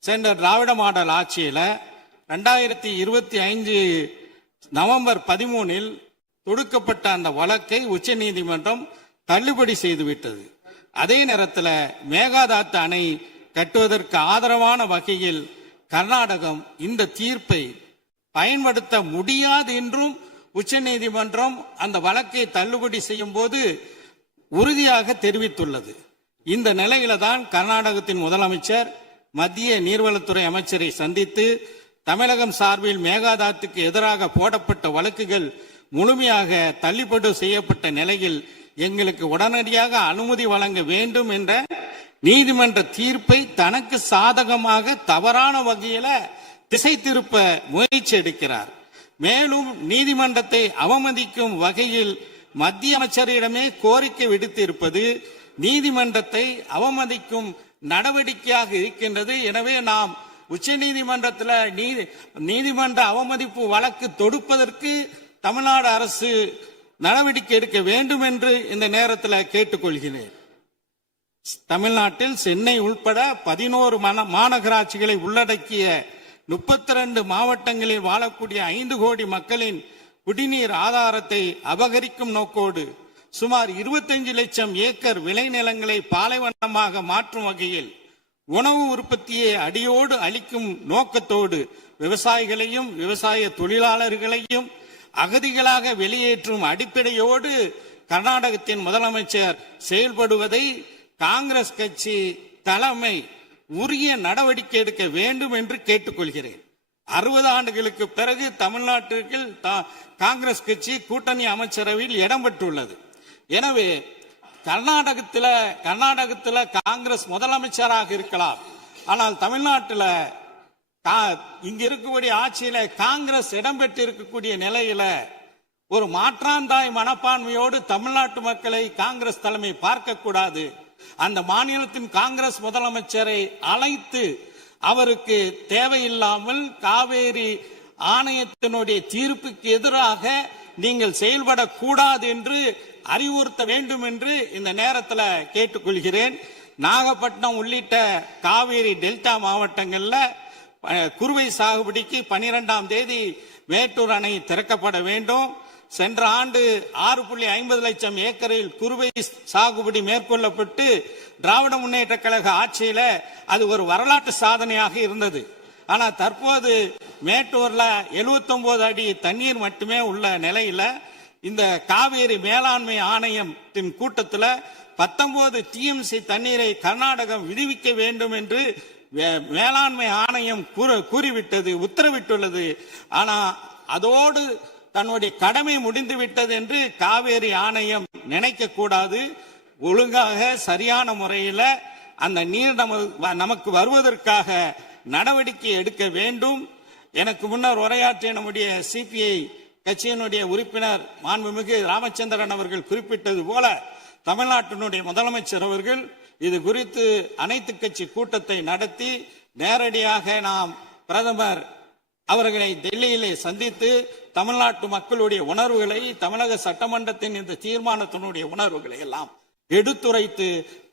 சென்ற திராவிட மாடல் ஆட்சியில 2025 நவம்பர் 13 தொடுக்கப்பட்ட அந்த வழக்கை உச்சநீதிமன்றம் தள்ளுபடி செய்துவிட்டது. அதே நேரத்தில் மேகதாத்து அணை கட்டுவதற்கு ஆதரவான வகையில் கர்நாடகம் இந்த தீர்ப்பை பயன்படுத்த முடியாது என்றும் உச்சநீதிமன்றம் அந்த வழக்கை தள்ளுபடி செய்யும் போது உறுதியாக தெரிவித்துள்ளது. இந்த நிலையில தான் கர்நாடகத்தின் முதலமைச்சர் மத்திய நீர்வளத்துறை அமைச்சரை சந்தித்து தமிழகம் சார்பில் மேகதாத்துக்கு எதிராக போடப்பட்ட வழக்குகள் முழுமையாக தள்ளுபடி செய்யப்பட்ட நிலையில் எங்களுக்கு உடனடியாக அனுமதி வழங்க வேண்டும் என்ற நீதிமன்ற தீர்ப்பை தனக்கு சாதகமாக தவறான வகையில திசை திருப்ப முயற்சி எடுக்கிறார். மேலும் நீதிமன்றத்தை அவமதிக்கும் வகையில் மத்திய அமைச்சரிடமே கோரிக்கை விடுத்து இருப்பது நீதிமன்றத்தை அவமதிக்கும் நடவடிக்கையாக இருக்கின்றது. எனவே நாம் உச்ச நீதிமன்றத்தில் நீதிமன்ற அவமதிப்பு வழக்கு தொடுப்பதற்கு தமிழ்நாடு அரசு நடவடிக்கை எடுக்க வேண்டும் என்று இந்த நேரத்தில் கேட்டுக்கொள்கிறேன். தமிழ்நாட்டில் சென்னை உள்பட 11 மாநகராட்சிகளை உள்ளடக்கிய 32 மாவட்டங்களில் வாழக்கூடிய 5 கோடி மக்களின் குடிநீர் ஆதாரத்தை அபகரிக்கும் நோக்கோடு சுமார் 25 லட்சம் ஏக்கர் விளைநிலங்களை பாலைவனமாக மாற்றும் வகையில் உணவு உற்பத்தியை அடியோடு அளிக்கும் நோக்கத்தோடு விவசாயிகளையும் விவசாய தொழிலாளர்களையும் அகதிகளாக வெளியேற்றும் அடிப்படையோடு கர்நாடகத்தின் முதலமைச்சர் செயல்படுவதை காங்கிரஸ் கட்சி தலைமை உரிய நடவடிக்கை எடுக்க வேண்டும் என்று கேட்டுக்கொள்கிறேன். 60 ஆண்டுகளுக்கு பிறகு தமிழ்நாட்டிற்கு காங்கிரஸ் கட்சி கூட்டணி அமைச்சரவையில் இடம் பெற்றுள்ளது. எனவே கர்நாடகத்தில் காங்கிரஸ் முதலமைச்சராக இருக்கலாம், ஆனால் தமிழ்நாட்டில் இங்க இருக்கக்கூடிய ஆட்சியில காங்கிரஸ் இடம்பெற்று இருக்கக்கூடிய நிலையில ஒரு மாற்றாந்தாய் மனப்பான்மையோடு தமிழ்நாட்டு மக்களை காங்கிரஸ் தலைமை பார்க்க கூடாது. அந்த மாநிலத்தின் காங்கிரஸ் முதலமைச்சரை அழைத்து அவருக்கு தேவையில்லாமல் காவேரி ஆணையத்தினுடைய தீர்ப்புக்கு எதிராக நீங்கள் செயல்படக்கூடாது என்று அறிவுறுத்த வேண்டும் என்று இந்த நேரத்தில் கேட்டுக்கொள்கிறேன். நாகப்பட்டினம் உள்ளிட்ட காவேரி டெல்டா மாவட்டங்கள்ல குறுவை சாகுபடிக்கு 12ஆம் தேதி மேட்டூர் அணை திறக்கப்பட வேண்டும். சென்ற ஆண்டு 6.50 லட்சம் ஏக்கரில் குறுவை சாகுபடி மேற்கொள்ளப்பட்டு திராவிட முன்னேற்ற கழக ஆட்சியில அது ஒரு வரலாற்று சாதனையாக இருந்தது. ஆனா தற்போது மேட்டூர்ல 79 அடி தண்ணீர் மட்டுமே உள்ள நிலையில இந்த காவேரி மேலாண்மை ஆணையத்தின் கூட்டத்தில் 19 டிஎம்சி தண்ணீரை கர்நாடகம் விடுவிக்க வேண்டும் என்று மேலாண்மை ஆணையம் கூறிவிட்டது, உத்தரவிட்டுள்ளது. ஆனா அதோடு தன்னுடைய கடமை முடிந்து விட்டது என்று காவேரி ஆணையம் நினைக்க கூடாது. ஒழுங்காக சரியான முறையில் அந்த நீர் நமக்கு வருவதற்காக நடவடிக்கை எடுக்க வேண்டும். எனக்கு முன்னர் உரையாற்றிய நம்முடைய சிபிஐ கட்சியினுடைய உறுப்பினர் மாண்புமிகு ராமச்சந்திரன் அவர்கள் குறிப்பிட்டது போல தமிழ்நாட்டினுடைய முதலமைச்சர் அவர்கள் இது குறித்து அனைத்து கட்சி கூட்டத்தை நடத்தி நேரடியாக நாம் பிரதமர் அவர்களை டெல்லியிலே சந்தித்து தமிழ்நாட்டு மக்களுடைய உணர்வுகளை, தமிழக சட்டமன்றத்தின் இந்த தீர்மானத்தினுடைய உணர்வுகளை எல்லாம் எடுத்துரைத்து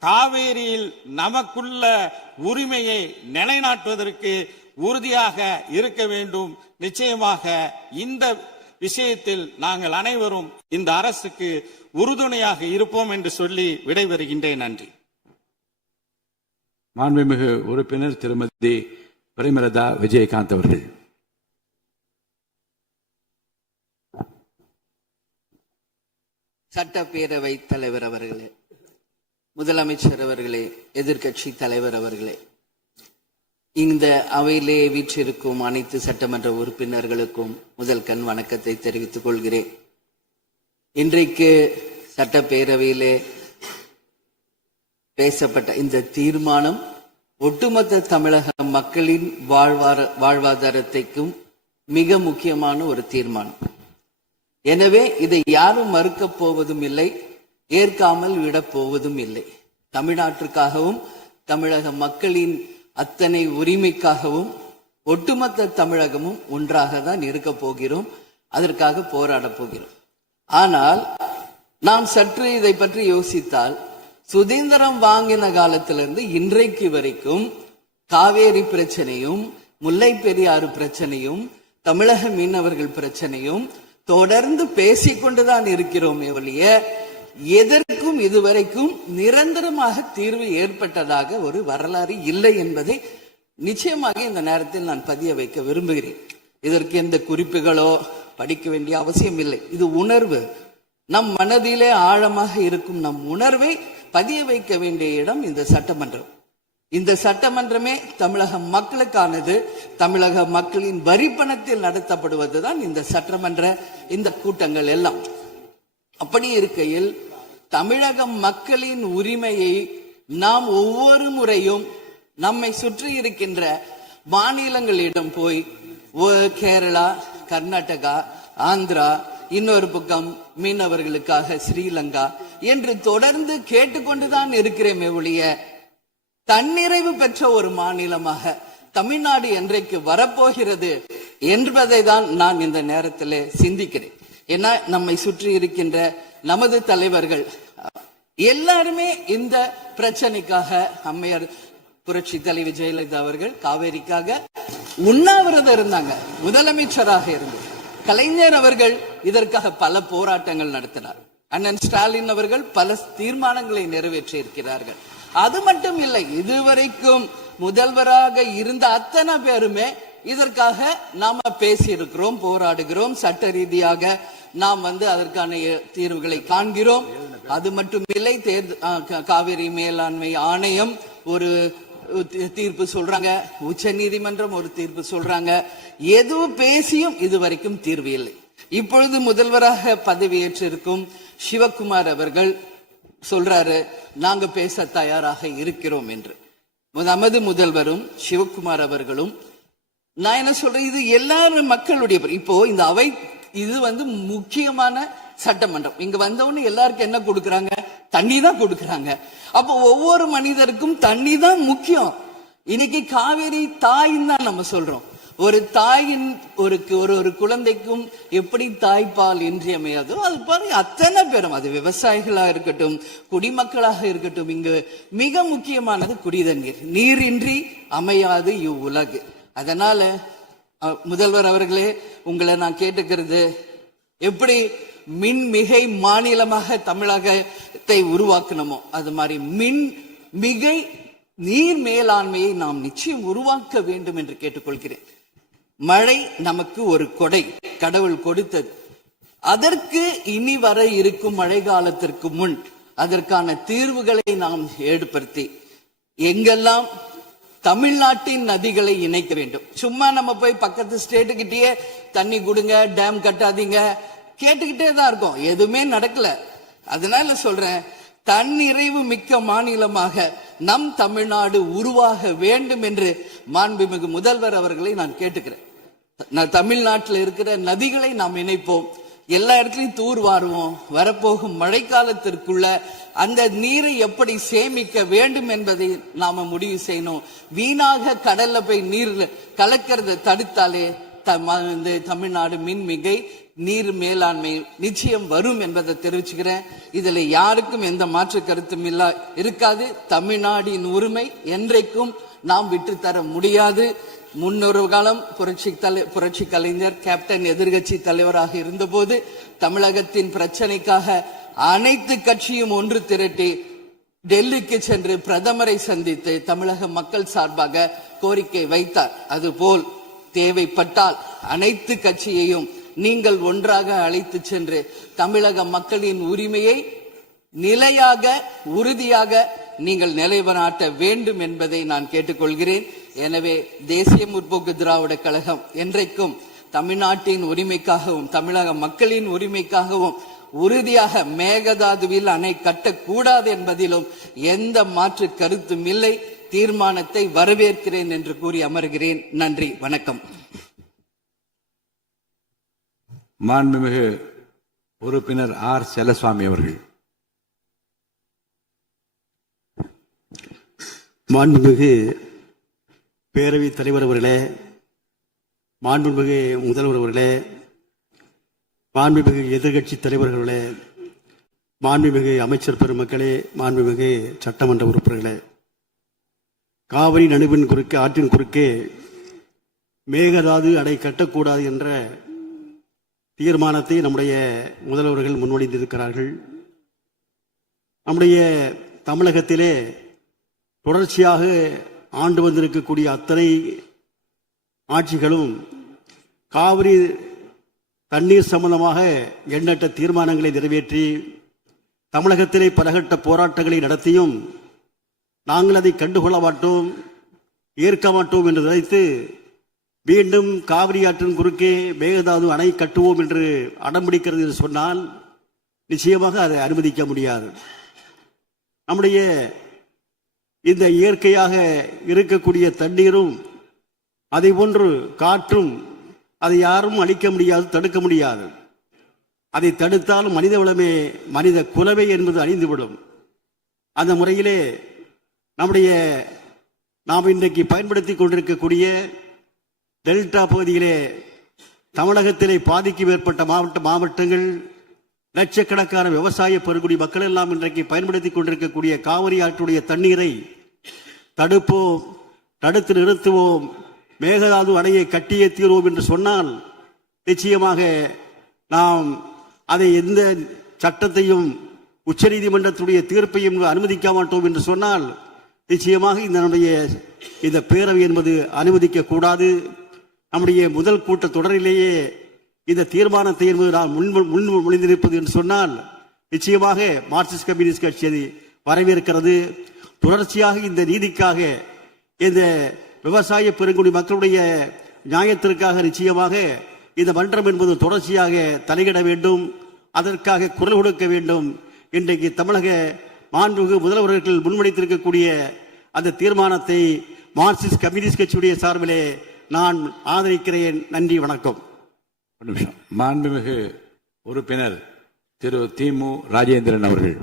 காவேரியில் நமக்குள்ள உரிமையை நிலைநாட்டுவதற்கு உறுதியாக இருக்க வேண்டும். நிச்சயமாக இந்த விஷயத்தில் நாங்கள் அனைவரும் இந்த அரசுக்கு உறுதுணையாக இருப்போம் என்று சொல்லி விடைபெறுகின்றேன். நன்றி. மாண்புமிகு உறுப்பினர் திருமதி பிரேமலதா விஜயகாந்த் அவர்கள். சட்டப்பேரவை தலைவர் அவர்களே, முதலமைச்சர் அவர்களே, எதிர்கட்சி தலைவர் அவர்களே, இந்த அவையிலே வீற்றிருக்கும் அனைத்து சட்டமன்ற உறுப்பினர்களுக்கும் முதல் கண் வணக்கத்தை தெரிவித்துக் கொள்கிறேன். இன்றைக்கு சட்டப்பேரவையிலே பேசப்பட்ட இந்த தீர்மானம் ஒட்டுமொத்த தமிழக மக்களின் வாழ்வாதாரத்தைக்கும் மிக முக்கியமான ஒரு தீர்மானம். எனவே இதை யாரும் மறுக்கப் போவதும் இல்லை, ஏற்காமல் விடப் போவதும் இல்லை. தமிழ்நாட்டிற்காகவும் தமிழக மக்களின் அத்தனை உரிமைக்காகவும் ஒட்டுமொத்த தமிழகமும் ஒன்றாக தான் இருக்க போகிறோம், அதற்காக போராட போகிறோம். ஆனால் நாம் சற்று இதை பற்றி யோசித்தால், சுதந்திரம் வாங்கின காலத்திலிருந்து இன்றைக்கு வரைக்கும் காவேரி பிரச்சனையும் முல்லை பெரியாறு பிரச்சனையும் தமிழக மீனவர்கள் பிரச்சனையும் தொடர்ந்து பேசிக்கொண்டுதான் இருக்கிறோம். ஒழிய எதற்கும் இதுவரைக்கும் நிரந்தரமாக தீர்வு ஏற்பட்டதாக ஒரு வரலாறு இல்லை என்பதை நிச்சயமாக இந்த நேரத்தில் நான் பதிய வைக்க விரும்புகிறேன். இதற்கு எந்த குறிப்புகளோ படிக்க வேண்டிய அவசியம் இல்லை. இது உணர்வு, நம் மனதிலே ஆழமாக இருக்கும் நம் உணர்வை பதிய வைக்க வேண்டிய இடம் இந்த சட்டமன்றம். இந்த சட்டமன்றமே தமிழக மக்களுக்கானது. தமிழக மக்களின் வரிப்பணத்தில் நடத்தப்படுவதுதான் இந்த சட்டமன்ற இந்த கூட்டங்கள் எல்லாம். அப்படி இருக்கையில் தமிழக மக்களின் உரிமையை நாம் ஒவ்வொரு முறையும் நம்மை சுற்றி இருக்கின்ற மாநிலங்களிடம் போய் கேரளா, கர்நாடகா, ஆந்திரா, இன்னொரு பக்கம் மீனவர்களுக்காக ஸ்ரீலங்கா என்று தொடர்ந்து கேட்டுக்கொண்டுதான் இருக்கிறேன். ஒழிய தன்னிறைவு பெற்ற ஒரு மாநிலமாக தமிழ்நாடு என்றைக்கு வரப்போகிறது என்பதை தான் நான் இந்த நேரத்தில் சிந்திக்கிறேன். ஏன்னா நம்மை சுற்றி இருக்கின்ற நமது தலைவர்கள் எல்லாருமே இந்த பிரச்சனைக்காக, அம்மையார் புரட்சி தலைவி ஜெயலலிதா அவர்கள் காவேரிக்காக, உண்ணாவிரதம் இருந்தாங்க, முதலமைச்சராக இருந்து. கலைஞர் அவர்கள் இதற்காக பல போராட்டங்கள் நடத்தினார். அண்ணன் ஸ்டாலின் அவர்கள் பல தீர்மானங்களை நிறைவேற்றி இருக்கிறார்கள். அது மட்டும் இல்லை, இதுவரைக்கும் முதல்வராக இருந்த அத்தனை பேருமே இதற்காக நாம பேசி இருக்கிறோம், போராடுகிறோம், சட்ட ரீதியாக நாம் அதற்கான தீர்வுகளை காண்கிறோம். அது மட்டும் இல்லை, காவிரி மேலாண்மை ஆணையம் ஒரு தீர்ப்பு சொல்றாங்க, உச்ச நீதிமன்றம் ஒரு தீர்ப்பு சொல்றாங்க. எதுவும் பேசியும் இதுவரைக்கும் தீர்வு இல்லை. இப்பொழுது முதல்வராக பதவியேற்றிருக்கும் சிவகுமார் அவர்கள் சொல்றாரு, நாங்க பேச தயாராக இருக்கிறோம் என்று. நமது முதல்வரும் சிவகுமார் அவர்களும், நான் என்ன சொல்றேன், இது எல்லாரும் மக்களுடைய, இப்போ இந்த அவை இது முக்கியமான சட்டமன்றம். இங்க வந்தவொன்னு எல்லாருக்கும் என்ன கொடுக்கறாங்க? தண்ணி தான் கொடுக்கறாங்க. அப்போ ஒவ்வொரு மனிதருக்கும் தண்ணி தான் முக்கியம். இன்னைக்கு காவேரி தாயின்னு தான் நம்ம சொல்றோம். ஒரு தாயின் ஒரு குழந்தைக்கும் எப்படி தாய்ப்பால் இன்றியமையாதோ அது பாருங்க, அத்தனை பேரும், அது விவசாயிகளா இருக்கட்டும், குடிமக்களாக இருக்கட்டும், இங்கு மிக முக்கியமானது குடிதண்ணீர். நீரின்றி அமையாது இவ்வுலகு. அதனால முதல்வர் அவர்களே, உங்களை நான் கேட்டுக்கிறது, எப்படி மின்மிகை மாநிலமாக தமிழகத்தை உருவாக்கணுமோ அது மாதிரி மின்மிகை நீர் மேலாண்மையை நாம் நிச்சயம் உருவாக்க வேண்டும் என்று கேட்டுக்கொள்கிறேன். மழை நமக்கு ஒரு கொடை, கடவுள் கொடுத்தது. அதற்கு இனி வர இருக்கும் மழை காலத்திற்கு முன் அதற்கான தீர்வுகளை நாம் ஏற்படுத்தி எங்கெல்லாம் தமிழ்நாட்டின் நதிகளை இணைக்க வேண்டும். சும்மா நம்ம போய் பக்கத்து ஸ்டேட்டுக்கிட்டே தண்ணி கொடுங்க, டேம் கட்டாதீங்க கேட்டுக்கிட்டே தான் இருக்கோம், எதுவுமே நடக்கல. அதனால சொல்றேன், தன்னிறைவு மிக்க மாநிலமாக நம் தமிழ்நாடு உருவாக வேண்டும் என்று மாண்புமிகு முதல்வர் அவர்களை நான் கேட்டுக்கிறேன். தமிழ்நாட்டில் இருக்கிற நதிகளை நாம் இணைப்போம், எல்லா இடத்துலையும் தூர் வாருவோம். வரப்போகும் மழைக்காலத்திற்குள்ள அந்த நீரை எப்படி சேமிக்க வேண்டும் என்பதை நாம முடிவு செய்யணும். வீணாக கடல்ல போய் நீர் கலக்கிறத தடுத்தாலே தமிழ்நாடு மின்மிகை நீர் மேலாண்மை நிச்சயம் வரும் என்பதை தெரிவிச்சுக்கிறேன். இதுல யாருக்கும் எந்த மாற்று கருத்தும் இருக்காது. தமிழ்நாடின் உரிமை என்றைக்கும் நாம் விட்டு தர முடியாது. முன்னொரு காலம் புரட்சி கலைஞர் கேப்டன் எதிர்கட்சி தலைவராக இருந்தபோது தமிழகத்தின் பிரச்சனைக்காக அனைத்து கட்சியும் ஒன்று திரட்டி டெல்லிக்கு சென்று பிரதமரை சந்தித்து தமிழக மக்கள் சார்பாக கோரிக்கை வைத்தார். அதுபோல் தேவைப்பட்டால் அனைத்து கட்சியையும் நீங்கள் ஒன்றாக அழைத்து சென்று தமிழக மக்களின் உரிமையை நிலையாக உறுதியாக நீங்கள் நிலைநாட்ட வேண்டும் என்பதை நான் கேட்டுக்கொள்கிறேன். எனவே தேசிய முற்போக்கு திராவிட கழகம் என்றைக்கும் தமிழ்நாட்டின் உரிமைக்காகவும் தமிழக மக்களின் உரிமைக்காகவும் உறுதியாக மேகதாதுவில் அணை கட்டக்கூடாது என்பதிலும் எந்த மாற்று கருத்தும் இல்லை. தீர்மானத்தை வரவேற்கிறேன் என்று கூறி அமர்கிறேன். நன்றி, வணக்கம். மாண்புமிகு உறுப்பினர் ஆர் செல்லசுவாமி அவர்கள். மாண்புமிகு பேரவைத் தலைவர் அவர்களே, மாண்புமிகு முதல்வர் அவர்களே, மாண்புமிகு எதிர்கட்சி தலைவர்களே, மாண்புமிகு அமைச்சர் பெருமக்களே, மாண்புமிகு சட்டமன்ற உறுப்பினர்களே, காவிரி நடுவின் குறுக்கே ஆற்றின் குறுக்கே மேகதாது அணை கட்டக்கூடாது என்ற தீர்மானத்தை நம்முடைய முதல்வர்கள் முன்மொழிந்திருக்கிறார்கள். நம்முடைய தமிழகத்திலே தொடர்ச்சியாக ஆண்டு வந்திருக்கக்கூடிய அத்தனை ஆட்சிகளும் காவிரி தண்ணீர் சம்பந்தமாக எண்ணற்ற தீர்மானங்களை நிறைவேற்றி தமிழகத்திலே பலகட்ட போராட்டங்களை நடத்தியும் நாங்கள் அதை கண்டுகொள்ள மாட்டோம், ஏற்க மாட்டோம் என்று நினைத்து மீண்டும் காவிரி ஆற்றின் குறுக்கே மேகதாது அணை கட்டுவோம் என்று அடம்பிடிக்கிறது என்று சொன்னால் நிச்சயமாக அதை அனுமதிக்க முடியாது. நம்முடைய இந்த இயற்கையாக இருக்கக்கூடிய தண்ணீரும் அதை போன்று காற்றும் அதை யாரும் அழிக்க முடியாது, தடுக்க முடியாது. அதை தடுத்தாலும் மனித வளமே மனித குலமே என்பது அழிந்துவிடும். அந்த முறையிலே நாம் இன்றைக்கு பயன்படுத்தி கொண்டிருக்கக்கூடிய டெல்டா பகுதியிலே தமிழகத்திலே பாதிக்கும் ஏற்பட்ட மாவட்டங்கள், லட்சக்கணக்கான விவசாய பெருங்குடி மக்கள் எல்லாம் இன்றைக்கு பயன்படுத்தி கொண்டிருக்கக்கூடிய காவிரி ஆற்றுடைய தண்ணீரை தடுப்போம், தடுத்து நிறுத்துவோம், மேகதாது அணையை கட்டியே தீர்வோம் என்று சொன்னால் நிச்சயமாக நாம் அதை எந்த சட்டத்தையும் உச்சநீதிமன்றத்துடைய தீர்ப்பையும் அனுமதிக்க மாட்டோம் என்று சொன்னால் நிச்சயமாக இந்த பேரவை என்பது அனுமதிக்க கூடாது. நம்முடைய முதல் கூட்ட தொடரிலேயே இந்த தீர்மானத்தை என்பது நாம் முன்மொழிந்திருப்பது என்று சொன்னால் நிச்சயமாக மார்க்சிஸ்ட் கம்யூனிஸ்ட் கட்சி அதை வரவேற்கிறது. தொடர்ச்சியாக இந்த நீதிக்காக, இந்த விவசாய பெருங்குடி மக்களுடைய நியாயத்திற்காக நிச்சயமாக இந்த மன்றம் என்பது தொடர்ச்சியாக தலையிட வேண்டும், அதற்காக குரல் கொடுக்க வேண்டும். இன்றைக்கு தமிழக மாண்புமிகு முதல்வர்கள் முன்வைத்திருக்கக்கூடிய அந்த தீர்மானத்தை மார்க்சிஸ்ட் கம்யூனிஸ்ட் கட்சியுடைய சார்பிலே நான் ஆதரிக்கிறேன். நன்றி, வணக்கம். ஒரு நிமிஷம். மாண்புமிகு உறுப்பினர் திரு திமு ராஜேந்திரன் அவர்கள்.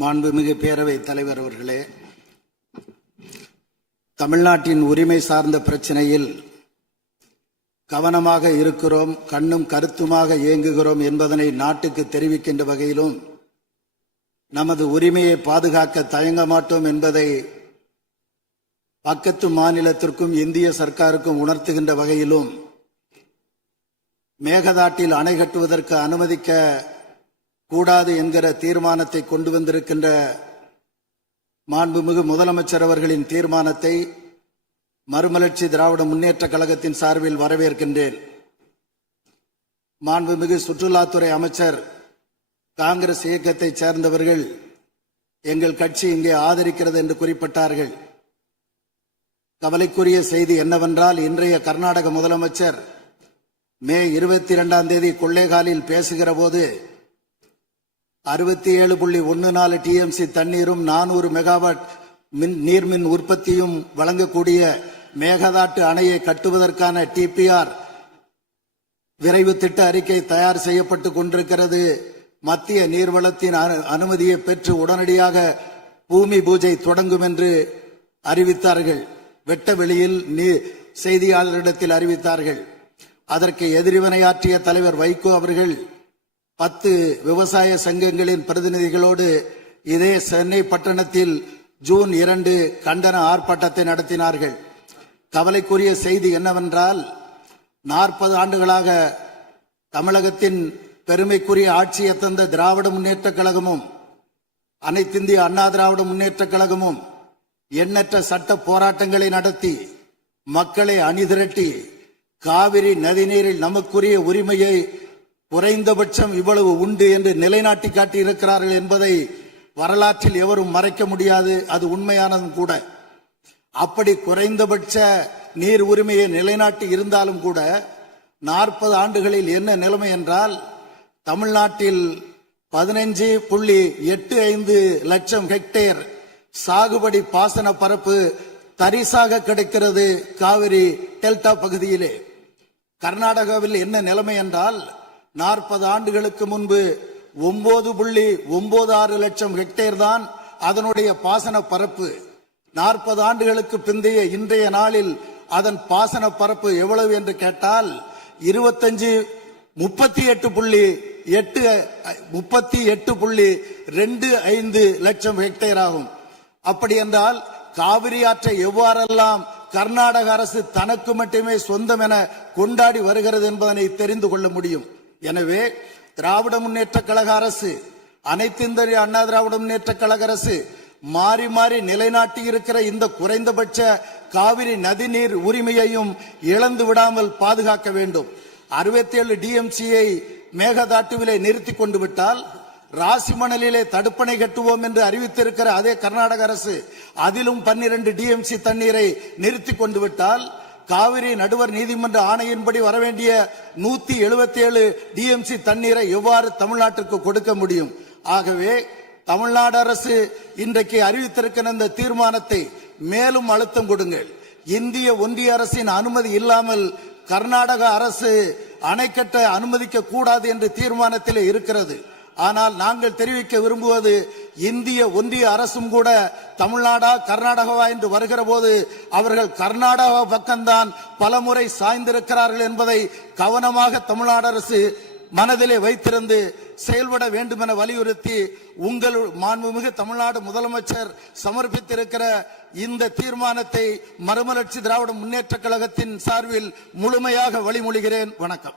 மாண்புமிகு பேரவைத் தலைவர் அவர்களே, தமிழ்நாட்டின் உரிமை சார்ந்த பிரச்சனையில் கவனமாக இருக்கிறோம், கண்ணும் கருத்துமாக இயங்குகிறோம் என்பதனை நாட்டுக்கு தெரிவிக்கின்ற வகையிலும் நமது உரிமையை பாதுகாக்க தயங்க மாட்டோம் என்பதை பக்கத்து மாநிலத்திற்கும் இந்திய சர்க்காருக்கும் உணர்த்துகின்ற வகையிலும் மேகதாட்டில் அணை கட்டுவதற்கு அனுமதிக்க கூடாது என்கிற தீர்மானத்தை கொண்டு வந்திருக்கின்ற மாண்புமிகு முதலமைச்சர் அவர்களின் தீர்மானத்தை மறுமலர்ச்சி திராவிட முன்னேற்ற கழகத்தின் சார்பில் வரவேற்கின்றேன். மாண்புமிகு சுற்றுலாத்துறை அமைச்சர் காங்கிரஸ் இயக்கத்தைச் சேர்ந்தவர்கள் எங்கள் கட்சி இங்கே ஆதரிக்கிறது என்று குறிப்பிட்டார்கள். கவலைக்குரிய செய்தி என்னவென்றால், இன்றைய கர்நாடக முதலமைச்சர் மே 22 கொள்ளைகாலில் பேசுகிற போது 67.14 டிஎம்சி தண்ணீரும் 400 மெகாவாட் நீர்மின் உற்பத்தியும் வழங்கக்கூடிய மேகதாட்டு அணையை கட்டுவதற்கான டிபிஆர் விரைவு திட்ட அறிக்கை தயார் செய்யப்பட்டு கொண்டிருக்கிறது. மத்திய நீர்வளத்தின் அனுமதியை பெற்று உடனடியாக பூமி பூஜை தொடங்கும் என்று அறிவித்தார்கள். வெட்ட வெளியில் செய்தியாளரிடத்தில் அறிவித்தார்கள். அதற்கு எதிர்வினையாற்றிய தலைவர் வைகோ அவர்கள் 10 விவசாய சங்கங்களின் பிரதிநிதிகளோடு இதே சென்னை பட்டணத்தில் ஜூன் 2 கண்டன ஆர்ப்பாட்டத்தை நடத்தினார்கள். கவலைக்குரிய செய்தி என்னவென்றால், 40 ஆண்டுகளாக தமிழகத்தின் பெருமைக்குரிய ஆட்சியை தந்த திராவிட முன்னேற்ற கழகமும் அனைத்திந்திய அண்ணா திராவிட முன்னேற்ற கழகமும் எண்ணற்ற சட்ட போராட்டங்களை நடத்தி மக்களை அணிதிரட்டி காவிரி நதிநீரில் நமக்குரிய உரிமையை குறைந்தபட்சம் இவ்வளவு உண்டு என்று நிலைநாட்டி காட்டி இருக்கிறார்கள் என்பதை வரலாற்றில் எவரும் மறைக்க முடியாது. அது உண்மையானதும் கூட. அப்படி குறைந்தபட்ச நீர் உரிமையை நிலைநாட்டி இருந்தாலும் கூட 40 ஆண்டுகளில் என்ன நிலைமை என்றால், தமிழ்நாட்டில் 15.85 லட்சம் ஹெக்டேர் சாகுபடி பாசன பரப்பு தரிசாக கிடைக்கிறது காவிரி டெல்டா பகுதியிலே. கர்நாடகாவில் என்ன நிலைமை என்றால், 40 ஆண்டுகளுக்கு முன்பு 9.96 லட்சம் ஹெக்டேர் தான் அதனுடைய பாசன பரப்பு. 40 ஆண்டுகளுக்கு பிந்தைய இன்றைய நாளில் அதன் பாசன பரப்பு எவ்வளவு என்று கேட்டால் 38.25 லட்சம் ஹெக்டேர் ஆகும். அப்படி என்றால் காவிரி ஆற்றை எவ்வாறெல்லாம் கர்நாடக அரசு தனக்கு மட்டுமே சொந்தம் என கொண்டாடி வருகிறது என்பதனை தெரிந்து கொள்ள முடியும். எனவே திராவிட முன்னேற்ற கழக அரசு, அனைத்திந்திய அண்ணா திராவிட முன்னேற்ற கழக அரசு மாறி மாறி நிலைநாட்டி இருக்கிற இந்த குறைந்தபட்ச காவிரி நதிநீர் உரிமையையும் இழந்து விடாமல் பாதுகாக்க வேண்டும். 67 டிஎம்சியை மேகதாட்டுவிலே நிறுத்தி கொண்டு விட்டால், ராசிமணலிலே தடுப்பணை கட்டுவோம் என்று அறிவித்திருக்கிற அதே கர்நாடக அரசு அதிலும் 12 டிஎம்சி தண்ணீரை நிறுத்தி கொண்டு விட்டால், காவிரி நடுவர் நீதிமன்ற ஆணையின்படி வரவேண்டிய 177 டிஎம்சி தண்ணீரை எவ்வாறு தமிழ்நாட்டிற்கு கொடுக்க முடியும்? ஆகவே தமிழ்நாடு அரசு இன்றைக்கு அறிவித்திருக்கிற இந்த தீர்மானத்தை மேலும் அழுத்தம் கொடுங்கள். இந்திய ஒன்றிய அரசின் அனுமதி இல்லாமல் கர்நாடக அரசு அணை கட்ட அனுமதிக்க கூடாது என்று தீர்மானத்திலே இருக்கிறது. ஆனால் நாங்கள் தெரிவிக்க விரும்புவது, இந்திய ஒன்றிய அரசும் கூட தமிழ்நாடா கர்நாடகாவா என்று வருகிற போது அவர்கள் கர்நாடகா பக்கம்தான் பலமுறை சாய்ந்திருக்கிறார்கள் என்பதை கவனமாக தமிழ்நாடு அரசு மனதிலே வைத்திருந்து செயல்பட வேண்டும் என வலியுறுத்தி உங்கள் மாண்புமிகு தமிழ்நாடு முதலமைச்சர் சமர்ப்பித்திருக்கிற இந்த தீர்மானத்தை மறுமலர்ச்சி திராவிட முன்னேற்ற கழகத்தின் சார்பில் முழுமையாக வழிமொழிகிறேன். வணக்கம்.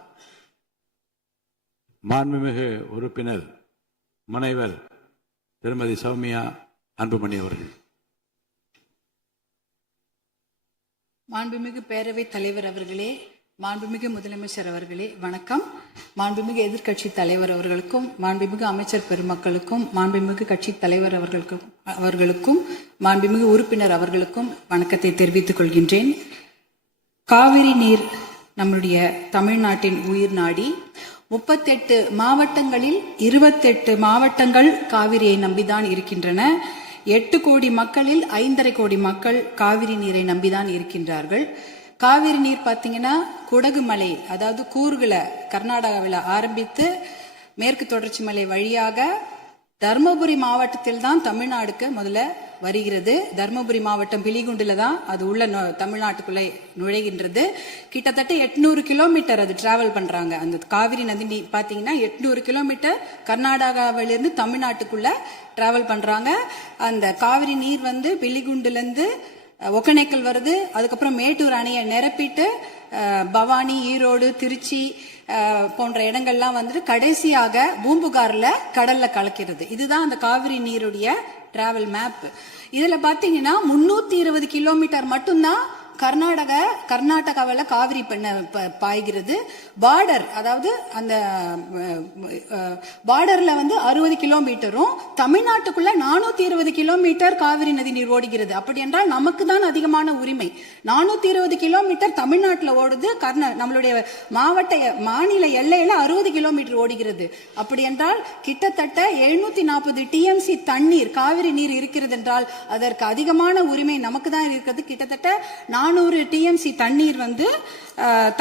மாண்புமிகு உறுப்பினர் முனைவர் திருமதி சௌமியா அன்புமணி அவர்கள். மாண்புமிகு பேரவைத் தலைவர் அவர்களே, மாண்புமிகு முதலமைச்சர் அவர்களே வணக்கம். மாண்புமிகு எதிர்க்கட்சி தலைவர் அவர்களுக்கும், மாண்புமிகு அமைச்சர் பெருமக்களுக்கும், மாண்புமிகு கட்சி தலைவர் அவர்களுக்கும் மாண்புமிகு உறுப்பினர் அவர்களுக்கும் வணக்கத்தை தெரிவித்துக் கொள்கின்றேன். காவிரி நீர் நம்முடைய தமிழ்நாட்டின் உயிர் நாடி. 38 மாவட்டங்களில் 28 மாவட்டங்கள் காவிரியை நம்பிதான் இருக்கின்றன. 8 கோடி மக்களில் 5.5 கோடி மக்கள் காவிரி நீரை நம்பிதான் இருக்கின்றார்கள். காவிரி நீர் பார்த்தீங்கன்னா குடகு மலை, அதாவது கூர்குல கர்நாடகாவில் ஆரம்பித்து மேற்கு தொடர்ச்சி மலை வழியாக தர்மபுரி மாவட்டத்தில் தான் தமிழ்நாடுக்கு முதல்ல வருகிறது. தர்மபுரி மாவட்டம் பிலிகுண்டில தான் அது உள்ள தமிழ்நாட்டுக்குள்ளே நுழைகின்றது. கிட்டத்தட்ட 800 கிலோமீட்டர் அது டிராவல் பண்றாங்க. அந்த காவிரி நதி பாத்தீங்கன்னா 800 கிலோமீட்டர் கர்நாடகாவிலிருந்து தமிழ்நாட்டுக்குள்ள டிராவல் பண்றாங்க. அந்த காவிரி நீர் வந்து பிலிகுண்டுல இருந்து ஒகேனக்கல் வருது. அதுக்கப்புறம் மேட்டூர் அணையை நிரப்பிட்டு பவானி, ஈரோடு, திருச்சி போன்ற இடங்கள்லாம் வந்துட்டு கடைசியாக பூம்புகார்ல கடல்ல கலக்கிறது. இதுதான் அந்த காவிரி நீருடைய டிராவல் மேப். இதுல பாத்தீங்கன்னா 320 கிலோமீட்டர் மட்டும்தான் கர்நாடகாவில் காவிரி பாய்கிறது. பார்டர், அதாவது அந்த பார்டர்ல வந்து 60 கிலோமீட்டரும் தமிழ்நாட்டுக்குள்ள 420 கிலோமீட்டர் காவிரி நதி நீர் ஓடுகிறது. அப்படி என்றால் நமக்கு தான் அதிகமான உரிமை. 420 கிலோமீட்டர் தமிழ்நாட்டில் ஓடுது, நம்மளுடைய மாநில எல்லையில 60 கிலோமீட்டர் ஓடுகிறது. அப்படி என்றால் கிட்டத்தட்ட 740 டிஎம்சி தண்ணீர், காவிரி நீர் இருக்கிறது என்றால் அதற்கு அதிகமான உரிமை நமக்கு தான் இருக்கிறது. கிட்டத்தட்ட 400 டிஎம்சி தண்ணீர் வந்து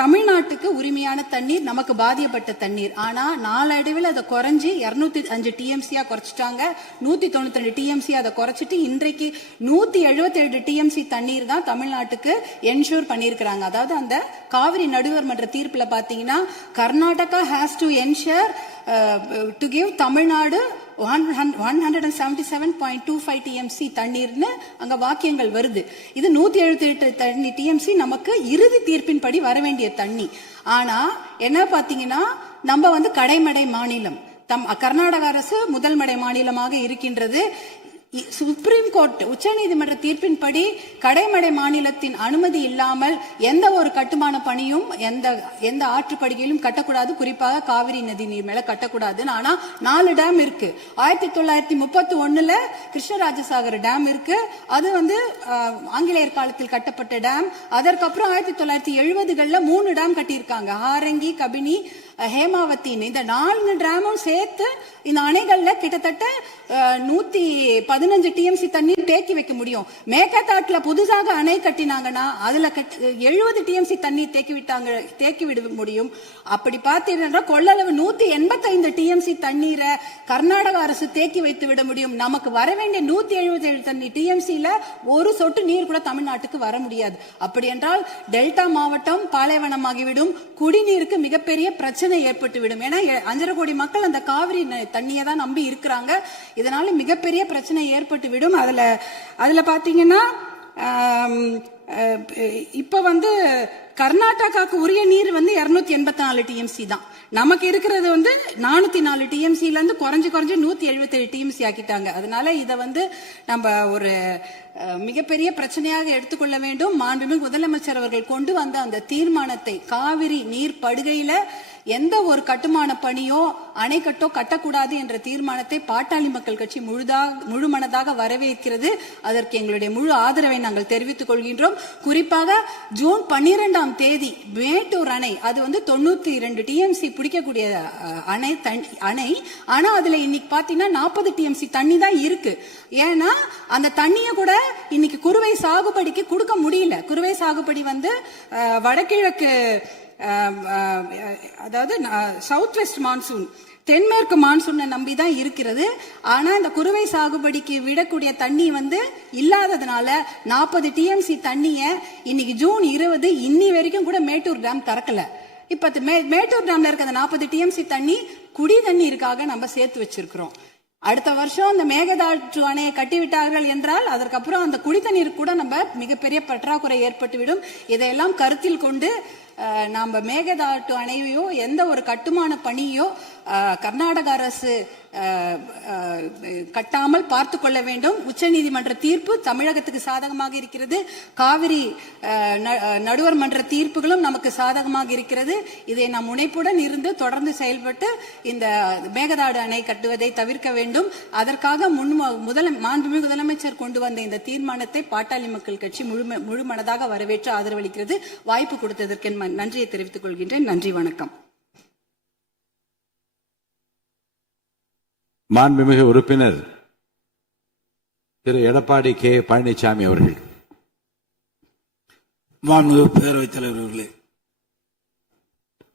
தமிழ்நாட்டுக்கு உரிமையான தண்ணீர், நமக்கு பாதிக்கப்பட்ட தண்ணீர். ஆனா நாளடைவில் அதை குறைஞ்சி 205 டிஎம்சியா குறைச்சிட்டாங்க. 192 டிஎம்சி அதை குறைச்சிட்டு இன்றைக்கு 177 டிஎம்சி தண்ணீர் தான் தமிழ்நாட்டுக்கு என்ஷூர் பண்ணியிருக்கிறாங்க. அதாவது அந்த காவிரி நடுவர் மன்ற தீர்ப்புல பாத்தீங்கன்னா Karnataka has to ensure to give Tamil Nadu 177.25 TMC தண்ணீர்னு அங்க வாக்கியங்கள் வருது. இது 178 டிஎம்சி நமக்கு இறுதி தீர்ப்பின் படி வர வேண்டிய தண்ணி. ஆனா என்ன பாத்தீங்கன்னா நம்ம வந்து கடைமடை மாநிலம், கர்நாடக அரசு முதல்மடை மாநிலமாக இருக்கின்றது. சுப்ரீம் கோர்ட், உச்ச நீதிமன்ற தீர்ப்பின்படி கடைமடை மாநிலத்தின் அனுமதி இல்லாமல் எந்த ஒரு கட்டுமான பணியும் எந்த ஆற்றுப்படுகையிலும் கட்டக்கூடாது. குறிப்பாக காவிரி நதி நீர் மேல கட்டக்கூடாது. ஆனா 4 டேம் இருக்கு. 1931 கிருஷ்ணராஜசாகர் டேம் இருக்கு. அது வந்து ஆங்கிலேயர் காலத்தில் கட்டப்பட்ட டேம். அதற்கப்புறம் 1970களில் 3 டேம் கட்டியிருக்காங்க. ஹாரங்கி, கபினி, ஹேமாவத்தின்னு. இந்த 4 டேமும் சேர்த்து இந்த அணைகள்ல கிட்டத்தட்ட 115 டிஎம்சி தண்ணீர் தேக்கி வைக்க முடியும். மேகதாட்டுல புதுசாக அணை கட்டினாங்கன்னா அதுல 70 டிஎம்சி தண்ணீர் தேக்கி விட முடியும். அப்படி பார்த்தீங்கன்னா கொள்ளளவு 185 டிஎம்சி தண்ணீரை கர்நாடக அரசு தேக்கி வைத்து விட முடியும். நமக்கு வர வேண்டிய 177 டிஎம்சில ஒரு சொட்டு நீர் கூட தமிழ்நாட்டுக்கு வர முடியாது. அப்படி என்றால் டெல்டா மாவட்டம் பாலைவனமாகிவிடும். குடிநீருக்கு மிகப்பெரிய பிரச்சனை ஏற்பட்டுவிடும். ஏன்னா 5.5 கோடி மக்கள் அந்த காவிரி தண்ணியை தான் நம்பி இருக்கிறாங்க. இதனால மிகப்பெரிய பிரச்சனை ஏற்பட்டு விடும். அதுல பாத்தீங்கன்னா இப்ப வந்து கர்நாடகாவுக்கு உரிய நீர் வந்து 284 டிஎம்சி தான். நமக்கு இருக்கிறது வந்து 404 டிஎம்சில இருந்து குறைஞ்சு 177 டிஎம்சி ஆக்கிட்டாங்க. அதனால இதை வந்து நம்ம ஒரு மிகப்பெரிய பிரச்சனையாக எடுத்துக்கொள்ள வேண்டும். மாண்புமிகு முதலமைச்சர் அவர்கள் கொண்டு வந்த அந்த தீர்மானத்தை, காவிரி நீர் படுகையில எந்த ஒரு கட்டுமான பணியோ அணைக்கட்டோ கட்டக்கூடாது என்ற தீர்மானத்தை பாட்டாளி மக்கள் கட்சி முழுமனதாக வரவேற்கிறது. அதற்கு எங்களுடைய முழு ஆதரவை நாங்கள் தெரிவித்துக் கொள்கின்றோம். குறிப்பாக ஜூன் 12ஆம் தேதி மேட்டூர் அணை, அது வந்து 92 டிஎம்சி பிடிக்கக்கூடிய அணை. ஆனா அதுல இன்னைக்கு பாத்தீங்கன்னா 40 டிஎம்சி தண்ணி தான் இருக்கு. ஏன்னா அந்த தண்ணிய கூட இன்னைக்கு குறுவை சாகுபடிக்கு கொடுக்க முடியல. குறுவை சாகுபடி வந்து வடகிழக்கு, அதாவது சவுத் வெஸ்ட் மான்சூன், தென்மேற்கு மான்சூனை நம்பி தான் இருக்கிறது. ஆனா இந்த குறுவை சாகுபடிக்கு விடக்கூடிய தண்ணி வந்து இல்லாததுனால 40 டிஎம்சி தண்ணிய இன்னைக்கு ஜூன் 20 இன்னி வரைக்கும் கூட மேட்டூர் டேம் திறக்கல. இப்ப மேட்டூர் டேம்ல இருக்க 40 டிஎம்சி தண்ணி குடி தண்ணீருக்காக நம்ம சேர்த்து வச்சிருக்கிறோம். அடுத்த வருஷம் இந்த மேகதாட்டு அணையை கட்டிவிட்டார்கள் என்றால் அதற்கப்புறம் அந்த குடி தண்ணீர் கூட நம்ம மிகப்பெரிய பற்றாக்குறை ஏற்பட்டுவிடும். இதையெல்லாம் கருத்தில் கொண்டு நாம மேகதாட்டு அணையோ எந்த ஒரு கட்டுமான பணியோ கர்நாடக அரசு கட்டாமல் பார்த்து கொள்ள வேண்டும். உச்சநீதிமன்ற தீர்ப்பு தமிழகத்துக்கு சாதகமாக இருக்கிறது. காவிரி நடுவர் மன்ற தீர்ப்புகளும் நமக்கு சாதகமாக இருக்கிறது. இதை நாம் முனைப்புடன் இருந்து தொடர்ந்து செயல்பட்டு இந்த மேகதாடு அணை கட்டுவதை தவிர்க்க வேண்டும். அதற்காக மாண்புமிகு முதலமைச்சர் கொண்டு வந்த இந்த தீர்மானத்தை பாட்டாளி மக்கள் கட்சி முழுமனதாக வரவேற்று ஆதரவளிக்கிறது. வாய்ப்பு கொடுத்ததற்கு நன்றியை தெரிவித்துக் கொள்கின்றேன். நன்றி, வணக்கம். மாண்புமிகு உறுப்பினர் திரு எடப்பாடி கே பழனிசாமி அவர்கள். மாண்புமிகு பேரவைத் தலைவர் அவர்களே,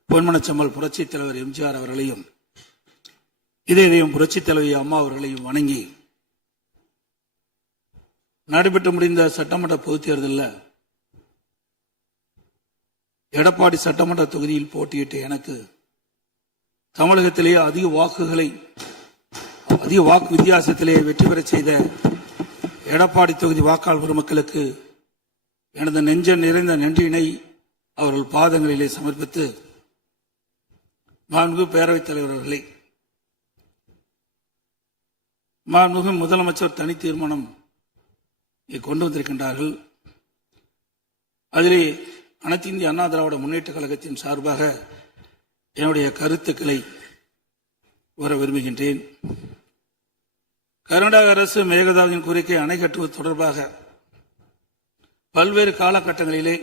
பொன்மனச்செம்மல் புரட்சித் தலைவர் எம்ஜிஆர் அவர்களையும் இதயம் புரட்சித் தலைவி அம்மா அவர்களையும் வணங்கி நடைபெற்று முடிந்த சட்டமன்ற பொதுத் தேர்தலில் எடப்பாடி சட்டமன்ற தொகுதியில் போட்டியிட்ட எனக்கு தமிழகத்திலேயே அதிக வாக்கு வித்தியாசத்திலே வெற்றி பெற செய்த எடப்பாடி தொகுதி வாக்காளர் பெருமக்களுக்கு எனது நெஞ்ச நிறைந்த நன்றியினை அவர்கள் பாதங்களிலே சமர்ப்பித்து, மாண்புமிகு பேரவைத் தலைவர் அவர்களே, மாண்புமிகு முதலமைச்சர் தனி தீர்மானம் கொண்டு வந்திருக்கின்றார்கள். அதிலே அனைத்து இந்திய அண்ணா திராவிட முன்னேற்ற கழகத்தின் சார்பாக என்னுடைய கருத்துக்களை வர விரும்புகின்றேன். கர்நாடக அரசு மேகதாதுவின் கோரிக்கை அணை கட்டுவது தொடர்பாக பல்வேறு காலகட்டங்களிலே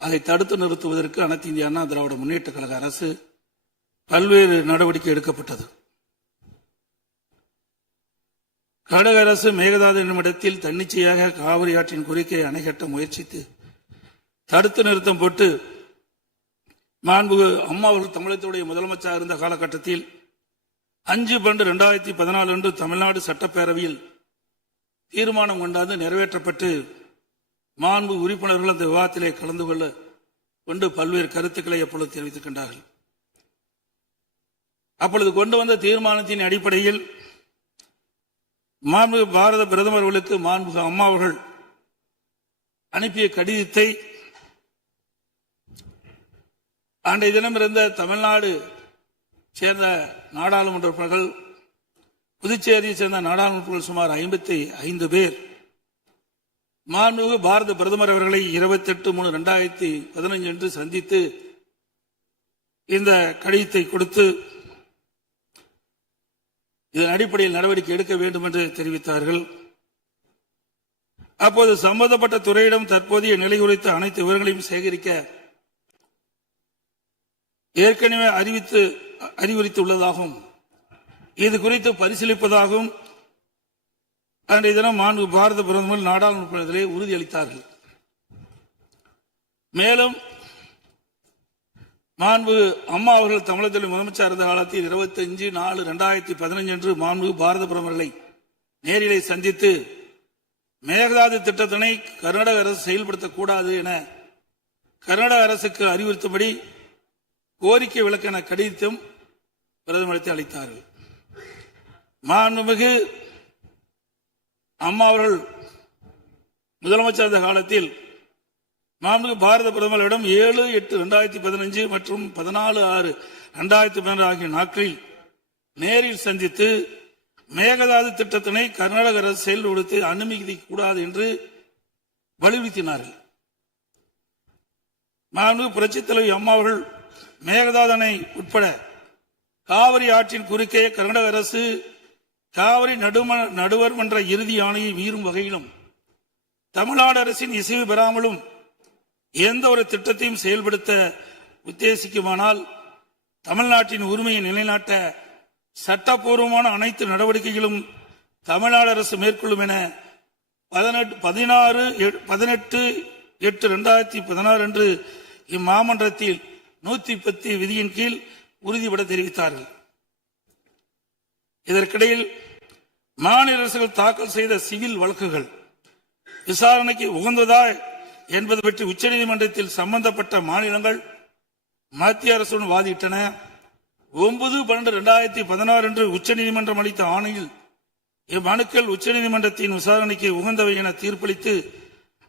அதை தடுத்து நிறுத்துவதற்கு அனைத்து இந்திய அண்ணா திராவிட முன்னேற்ற கழக அரசு பல்வேறு நடவடிக்கை எடுக்கப்பட்டது. கர்நாடக அரசு மேகதாது என்னும் இடத்தில் தன்னிச்சையாக காவிரி ஆற்றின் கோரிக்கையை அணை கட்ட முயற்சித்து தடுத்து நிறுத்தம் போட்டு மாண்புமிகு அம்மா அவர்கள் தமிழகத்துடைய முதலமைச்சராக இருந்த காலகட்டத்தில் 5/12/2014 அன்று தமிழ்நாடு சட்டப்பேரவையில் தீர்மானம் கொண்டாந்து நிறைவேற்றப்பட்டு மாண்பு உறுப்பினர்கள் அந்த விவாதத்திலே கலந்து கொண்டு பல்வேறு கருத்துக்களை அப்பொழுது தெரிவித்திருக்கின்றார்கள். அப்பொழுது கொண்டு வந்த தீர்மானத்தின் அடிப்படையில் மாண்புமிகு பாரத பிரதமர் அவர்களுக்கு மாண்புமிகு அம்மா அவர்கள் அனுப்பிய கடிதத்தை அன்றைய தினம் இருந்த தமிழ்நாடு சேர்ந்த நாடாளுமன்ற உறுப்பினர்கள், புதுச்சேரியை சேர்ந்த நாடாளுமன்ற சுமார் 55 பேர் மாண்புமிகு பாரத பிரதமர் அவர்களை 28/3/2015 அன்று சந்தித்து இந்த கடிதத்தை கொடுத்து இதன் அடிப்படையில் நடவடிக்கை எடுக்க வேண்டும் என்று தெரிவித்தார்கள். அப்போது சம்பந்தப்பட்ட துறையிடம் தற்போதைய நிலை குறித்த அனைத்து விவரங்களையும் சேகரிக்க ஏற்கனவே அறிவுறுத்தியுள்ளதாகவும் இது குறித்து பரிசீலிப்பதாகவும் அன்றைய தினம் மாண்பு பாரத பிரதமர் நாடாளுமன்றத்திலே உறுதியளித்தார்கள். மேலும் மாண்பு அம்மா அவர்கள் தமிழகத்தில் முதலமைச்சர் இருந்த காலத்தில் 25/4/2015 அன்று மாண்பு பாரத பிரதமர்களை நேரிலே சந்தித்து மேகதாது திட்டத்தினை கர்நாடக அரசு செயல்படுத்தக்கூடாது என கர்நாடக அரசுக்கு அறிவுறுத்தும்படி கோரிக்கை விளக்கென கடிதம் பிரதமருக்கு அளித்தார்கள். மாண்புமிகு அம்மா அவர்கள் முதலமைச்சர் இருந்த காலத்தில் மாண்புமிகு பாரத பிரதமரிடம் 7/8/2015 மற்றும் 14/6/2012 ஆகிய நாட்களில் நேரில் சந்தித்து மேகதாது திட்டத்தினை கர்நாடக அரசு செயல்படுத்த அனுமதிக்க கூடாது என்று வலியுறுத்தினார்கள். மாண்புமிகு புரட்சித் தலைவி அம்மா அவர்கள் மேகதாது அணை உட்பட காவிரி ஆற்றின் குறுக்கே கர்நாடக அரசு காவிரி நடுவர் மன்ற இறுதி ஆணையை மீறும் வகையிலும் தமிழ்நாடு அரசின் இசைவு பெறாமலும் எந்த ஒரு திட்டத்தையும் செயல்படுத்த உத்தேசிக்குமானால் தமிழ்நாட்டின் உரிமையை நிலைநாட்ட சட்டப்பூர்வமான அனைத்து நடவடிக்கைகளும் தமிழ்நாடு அரசு மேற்கொள்ளும் என 18/8/2016 அன்று இம்மாமன்றத்தில் 110 விதியின் கீழ் உறுதிபட தெரிவித்தார்கள். இதற்கிடையில் மாநில அரசுகள் தாக்கல் செய்த சிவில் வழக்குகள் விசாரணைக்கு உகந்ததா என்பது பற்றி உச்சநீதிமன்றத்தில் சம்பந்தப்பட்ட மாநிலங்கள் மத்திய அரசுடன் வாதிட்டன. 9/12/2016 அன்று உச்சநீதிமன்றம் அளித்த ஆணையில் இம்மனுக்கள் உச்சநீதிமன்றத்தின் விசாரணைக்கு உகந்தவை என தீர்ப்பளித்து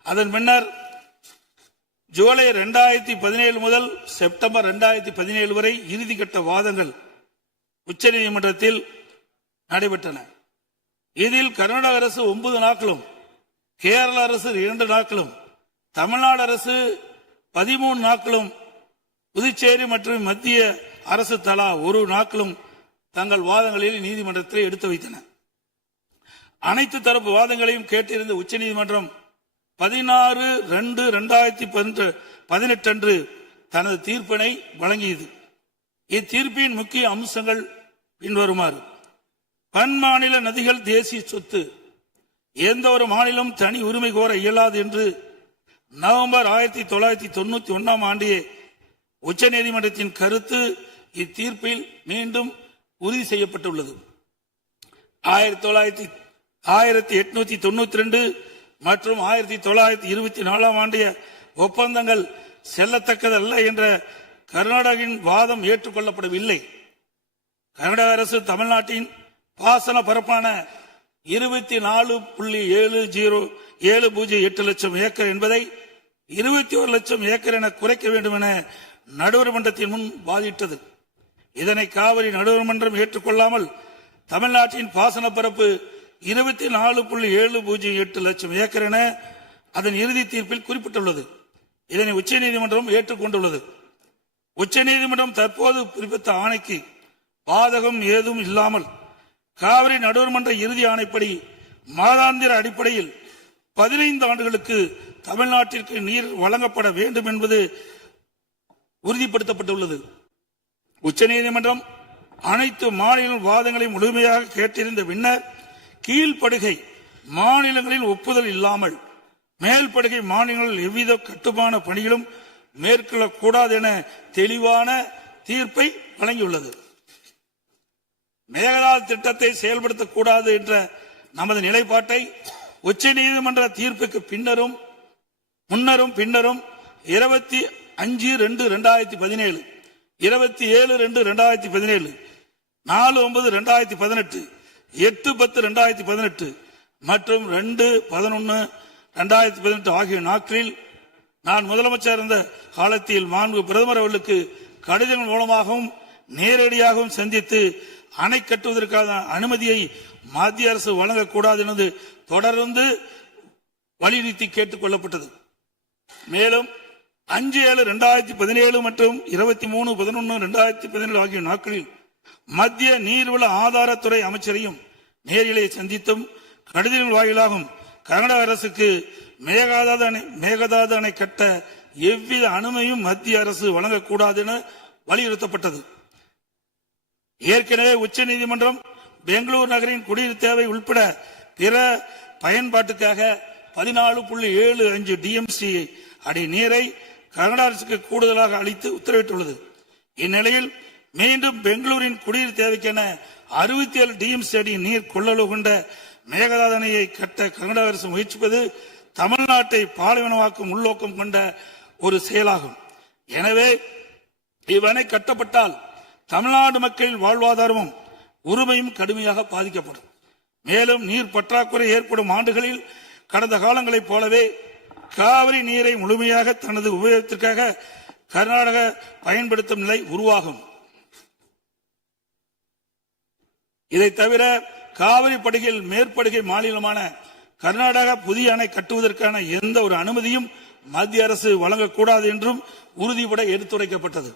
அதன் பின்னர் ஜூலை 2017 முதல் செப்டம்பர் 2017 வரை இறுதிக்கட்ட வாதங்கள் உச்சநீதிமன்றத்தில் நடைபெற்றன. இதில் கர்நாடக அரசு 9 நாட்களும், கேரள அரசு 2 நாட்களும், தமிழ்நாடு அரசு 13 நாட்களும், புதுச்சேரி மற்றும் மத்திய அரசு தலா 1 நாட்களும் தங்கள் வாதங்களில் நீதிமன்றத்தில் எடுத்து வைத்தன. அனைத்து தரப்பு வாதங்களையும் கேட்டிருந்த உச்சநீதிமன்றம் 16/2/2018 அன்று தனது தீர்ப்பினை வழங்கியது. இத்தீர்ப்பின் முக்கிய அம்சங்கள் பின்வருமாறு: பன்மாநில நதிகள் தேசிய சொத்து, எந்த ஒரு மாநிலம் தனி உரிமை கோர இயலாது என்று நவம்பர் 1991 ஆண்டிய உச்சநீதிமன்றத்தின் கருத்து இத்தீர்ப்பில் மீண்டும் உறுதி செய்யப்பட்டுள்ளது. 1892 மற்றும் 1924 ஆண்டிய ஒப்பந்தங்கள் செல்லத்தக்கதல்ல என்ற கர்நாடகின் வாதம் ஏற்றுக்கொள்ளப்படவில்லை. கர்நாடக அரசு தமிழ்நாட்டின் பாசன பரப்பான 24.708 லட்சம் ஏக்கர் என்பதை 21 லட்சம் ஏக்கர் என குறைக்க வேண்டும் என நடுவர் மன்றத்தின் முன் வாதிட்டது. இதனை காவிரி நடுவர் மன்றம் ஏற்றுக்கொள்ளாமல் தமிழ்நாட்டின் பாசன பரப்பு 24.708 லட்சம் ஏக்கர் என அதன் இறுதி தீர்ப்பில் குறிப்பிட்டுள்ளது. இதனை உச்சநீதிமன்றம் ஏற்றுக்கொண்டுள்ளது. உச்சநீதிமன்றம் தற்போது பிறப்பித்த ஆணைக்கு பாதகம் ஏதும் இல்லாமல் காவிரி நடுவர் மன்ற இறுதி ஆணைப்படி மாதாந்திர அடிப்படையில் 15 ஆண்டுகளுக்கு தமிழ்நாட்டிற்கு நீர் வழங்கப்பட வேண்டும் என்பது உறுதிப்படுத்தப்பட்டுள்ளது. உச்சநீதிமன்றம் அனைத்து மாநில வாதங்களை முழுமையாக கேட்டிருந்த பின்னர் கீழ்ப்படுகை மாநிலங்களின் ஒப்புதல் இல்லாமல் மேல்படுகை மாநிலங்களில் எவ்வித கட்டுமான பணிகளும் மேற்கொள்ளக்கூடாது என தெளிவான தீர்ப்பை வழங்கியுள்ளது. மேகதாது திட்டத்தை செயல்படுத்தக்கூடாது என்ற நமது நிலைப்பாட்டை உச்சநீதிமன்ற தீர்ப்புக்கு முன்னரும் பின்னரும் 25/2/2017, 27/2/2017, 4/9/2018, 8/10/2018 மற்றும் 2/11/2018 ஆகிய நாட்களில் நான் முதலமைச்சர் இருந்த காலத்தில் மாண்பு பிரதமர் அவர்களுக்கு கடிதங்கள் மூலமாகவும் நேரடியாகவும் சந்தித்து அணை கட்டுவதற்கான அனுமதியை மத்திய அரசு வழங்கக்கூடாது என்று தொடர்ந்து வலியுறுத்தி கேட்டுக் கொள்ளப்பட்டது. மேலும் 5/7/2017 மற்றும் 23/11/2017 ஆகிய நாட்களில் மத்திய நீர்வள ஆதாரத்துறை அமைச்சரையும் நேரிலே சந்தித்தும் கடிதங்கள் வாயிலாகவும் கர்நாடக அரசுக்கு மேகதாது அணை கட்ட எவ்வித அனுமதியும் மத்திய அரசு வழங்கக்கூடாது என வலியுறுத்தப்பட்டது. ஏற்கனவே உச்சநீதிமன்றம் பெங்களூரு நகரின் குடிநீர் தேவை உட்பட பிற பயன்பாட்டுக்காக 14.75 டிஎம்சி அடி நீரை கர்நாடக அரசுக்கு கூடுதலாக அளித்து உத்தரவிட்டுள்ளது. இந்நிலையில் மீண்டும் பெங்களூரின் குடிநீர் தேவைக்கென 67 டிஎம்சி அடி நீர் கொள்ளளவு கொண்ட மேகதாது அணையை கட்ட கர்நாடக அரசு முயற்சிப்பது தமிழ்நாட்டை பாலைவனமாக்கும் உள்நோக்கம் கொண்ட ஒரு செயலாகும். எனவே இவ்வணை கட்டப்பட்டால் தமிழ்நாடு மக்களின் வாழ்வாதாரமும் உரிமையும் கடுமையாக பாதிக்கப்படும். மேலும் நீர் பற்றாக்குறை ஏற்படும் ஆண்டுகளில் கடந்த காலங்களைப் போலவே காவிரி நீரை முழுமையாக தனது உபயோகத்திற்காக கர்நாடகா பயன்படுத்தும் நிலை உருவாகும். இதை தவிர காவிரி படுகையில் மேற்படுகை மாநிலமான கர்நாடகா புதிய அணை கட்டுவதற்கான எந்த ஒரு அனுமதியும் மத்திய அரசு வழங்கக்கூடாது என்றும் உறுதிபட எடுத்துரைக்கப்பட்டது.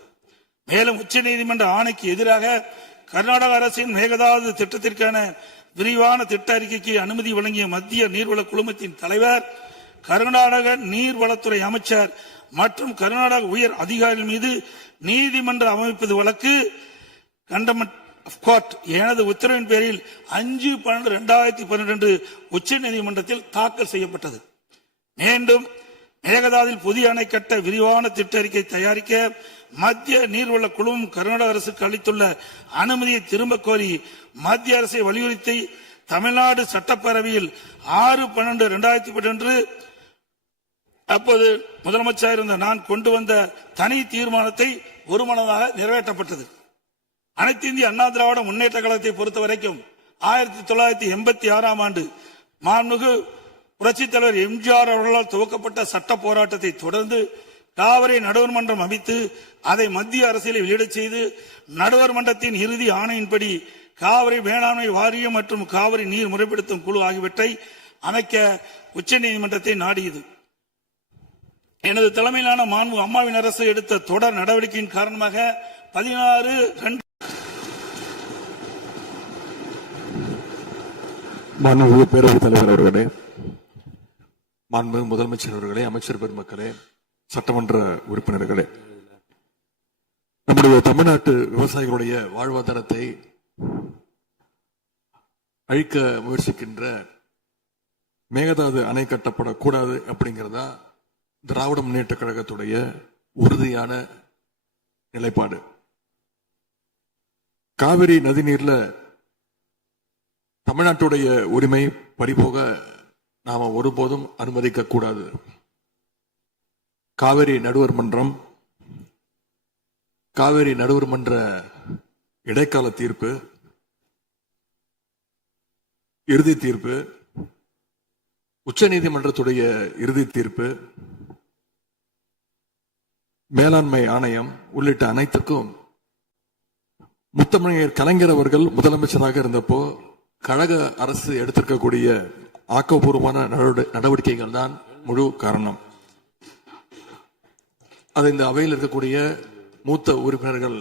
மேலும் உச்சநீதிமன்ற ஆணைக்கு எதிராக கர்நாடக அரசின் மேகதாது திட்டத்திற்கான விரிவான திட்ட அறிக்கைக்கு அனுமதி வழங்கிய மத்திய நீர்வள குழுமத்தின் தலைவர், கர்நாடக நீர்வளத்துறை அமைச்சர் மற்றும் கர்நாடக உயர் அதிகாரிகள் மீது நீதிமன்ற அமைப்பது வழக்கு கண்டமெண்ட் ஆஃப் கோர்ட் எனது உத்தரவின் பேரில் 5/12/2012 உச்சநீதிமன்றத்தில் தாக்கல் செய்யப்பட்டது. மீண்டும் மேகதாதில் புதிய அணை கட்ட விரிவான திட்ட அறிக்கை தயாரிக்க மத்திய நீர்வள குழுமம் கர்நாடக அரசுக்கு அளித்துள்ள அனுமதியை திரும்ப கோரி மத்திய அரசை வலியுறுத்தி தமிழ்நாடு சட்டப்பேரவையில் 6/12/2018 அப்போது முதலமைச்சர் இருந்த நான் கொண்டு வந்த தனி தீர்மானத்தை ஒருமனதாக நிறைவேற்றப்பட்டது. அனைத்து இந்திய அண்ணா திராவிட முன்னேற்ற கழகத்தை பொறுத்த வரைக்கும் 1986 ஆண்டு மாண்புமிகு புரட்சித் தலைவர் எம்ஜிஆர் அவர்களால் துவக்கப்பட்ட சட்ட போராட்டத்தை தொடர்ந்து காவிரி நடுவர் மன்றம் அமைத்து அதை மத்திய அரசியலை வெளியிடச் செய்து நடுவர் மன்றத்தின் இறுதி ஆணையின்படி காவிரி மேலாண்மை வாரியம் மற்றும் காவிரி நீர் முறைப்படுத்தும் குழு ஆகியவற்றை அமைக்க உச்சநீதிமன்றத்தை நாடியது. எனது தலைமையிலான மாண்பு அம்மாவின் அரசு எடுத்த தொடர் நடவடிக்கையின் காரணமாக 16/2 மாண்புமிகு பேரவைத் தலைவர் அவர்களே, மாண்புமிகு முதலமைச்சர் அவர்களே, அமைச்சர் பெருமக்களே, சட்டமன்ற உறுப்பினர்களே, நம்முடைய தமிழ்நாட்டு விவசாயிகளுடைய வாழ்வாதாரத்தை அழிக்க முயற்சிக்கின்ற மேகதாது அணை கட்டப்படக்கூடாது அப்படிங்கிறதா திராவிட முன்னேற்ற கழகத்துடைய உறுதியான நிலைப்பாடு. காவிரி நதிநீர்ல தமிழ்நாட்டுடைய உரிமை பறிபோக நாம ஒருபோதும் அனுமதிக்க கூடாது. காவிரி நடுவர் மன்றம், காவிரி நடுவர் மன்ற இடைக்கால தீர்ப்பு, இறுதி தீர்ப்பு, உச்சநீதிமன்றத்துடைய இறுதி தீர்ப்பு, மேலாண்மை ஆணையம் உள்ளிட்ட அனைத்துக்கும் முத்தமிழர் கலைஞர் அவர்கள் முதலமைச்சராக இருந்தப்போ கழக அரசு எடுத்திருக்கக்கூடிய ஆக்கப்பூர்வமான நடவடிக்கைகள் தான் முழு காரணம். அதை இந்த அவையில் இருக்கக்கூடிய மூத்த உறுப்பினர்கள்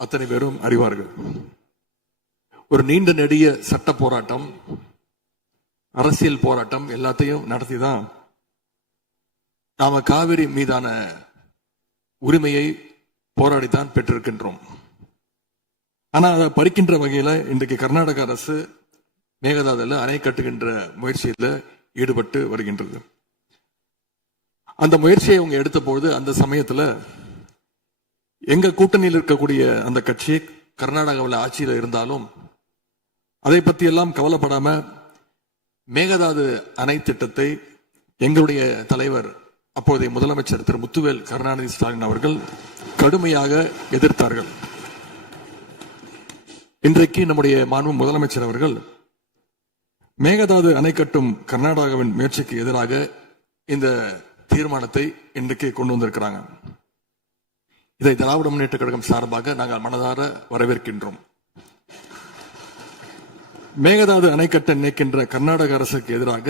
அத்தனை பேரும் அறிவார்கள். ஒரு நீண்ட நெடிய சட்ட போராட்டம், அரசியல் போராட்டம் எல்லாத்தையும் நடத்திதான் நாம காவிரி மீதான உரிமையை போராடித்தான் பெற்றிருக்கின்றோம். ஆனா அதை பறிக்கின்ற வகையில இன்றைக்கு கர்நாடக அரசு மேகதாதுல அணை கட்டுகின்ற முயற்சியில ஈடுபட்டு வருகின்றது. அந்த முயற்சியை அவங்க எடுத்த பொழுது அந்த சமயத்துல எங்க கூட்டணியில் இருக்கக்கூடிய அந்த கட்சி கர்நாடகாவில் ஆட்சியில் இருந்தாலும் அதை பத்தி எல்லாம் கவலைப்படாம மேகதாது அணை திட்டத்தை எங்களுடைய தலைவர் அப்போதைய முதலமைச்சர் திரு முத்துவேல் கருணாநிதி ஸ்டாலின் அவர்கள் கடுமையாக எதிர்த்தார்கள். இன்றைக்கு நம்முடைய மாண்பு முதலமைச்சர் அவர்கள் மேகதாது அணை கட்டும் கர்நாடகாவின் முயற்சிக்கு எதிராக இந்த தீர்மானத்தை இன்றைக்கு கொண்டு வந்திருக்கிறாங்க. இதை திராவிட முன்னேற்ற கழகம் சார்பாக நாங்கள் மனதார வரவேற்கின்றோம். மேகதாது அணை கட்ட நினைக்கின்ற கர்நாடக அரசுக்கு எதிராக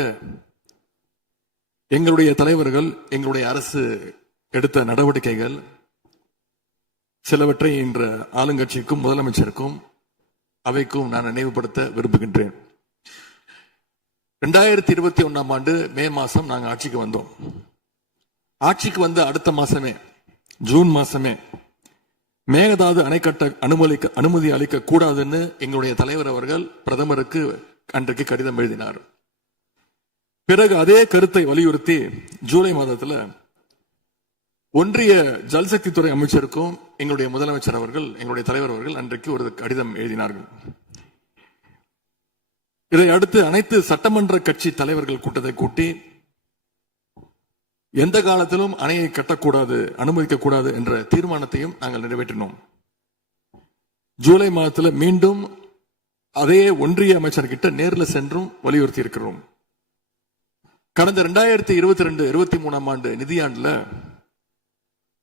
எங்களுடைய தலைவர்கள், எங்களுடைய அரசு எடுத்த நடவடிக்கைகள் சிலவற்றை இன்று ஆளுங்கட்சிக்கும் முதலமைச்சருக்கும் அவைக்கும் நான் நினைவுபடுத்த விரும்புகின்றேன். 2021 ஆண்டு மே மாசம் நாங்கள் ஆட்சிக்கு வந்தோம். ஆட்சிக்கு வந்த அடுத்த மாசமே, ஜூன் மாசமே மேகதாது அணை கட்ட அனுமதி அளிக்க கூடாதுன்னு எங்களுடைய தலைவர் அவர்கள் பிரதமருக்கு அன்றைக்கு கடிதம் எழுதினார். பிறகு அதே கருத்தை வலியுறுத்தி ஜூலை மாதத்துல ஒன்றிய ஜல்சக்தித்துறை அமைச்சருக்கும் எங்களுடைய முதலமைச்சர் அவர்கள், எங்களுடைய தலைவர் அவர்கள் அன்றைக்கு ஒரு கடிதம் எழுதினார்கள். இதை அடுத்து அனைத்து சட்டமன்ற கட்சி தலைவர்கள் கூட்டத்தை கூட்டி எந்த காலத்திலும் அணையை கட்டக்கூடாது, அனுமதிக்க கூடாது என்ற தீர்மானத்தையும் நாங்கள் நிறைவேற்றினோம். ஜூலை மாதத்துல மீண்டும் அதே ஒன்றிய அமைச்சர்கிட்ட நேரில் சென்றும் வலியுறுத்தி இருக்கிறோம். கடந்த 2022-23 ஆண்டு நிதியாண்டுல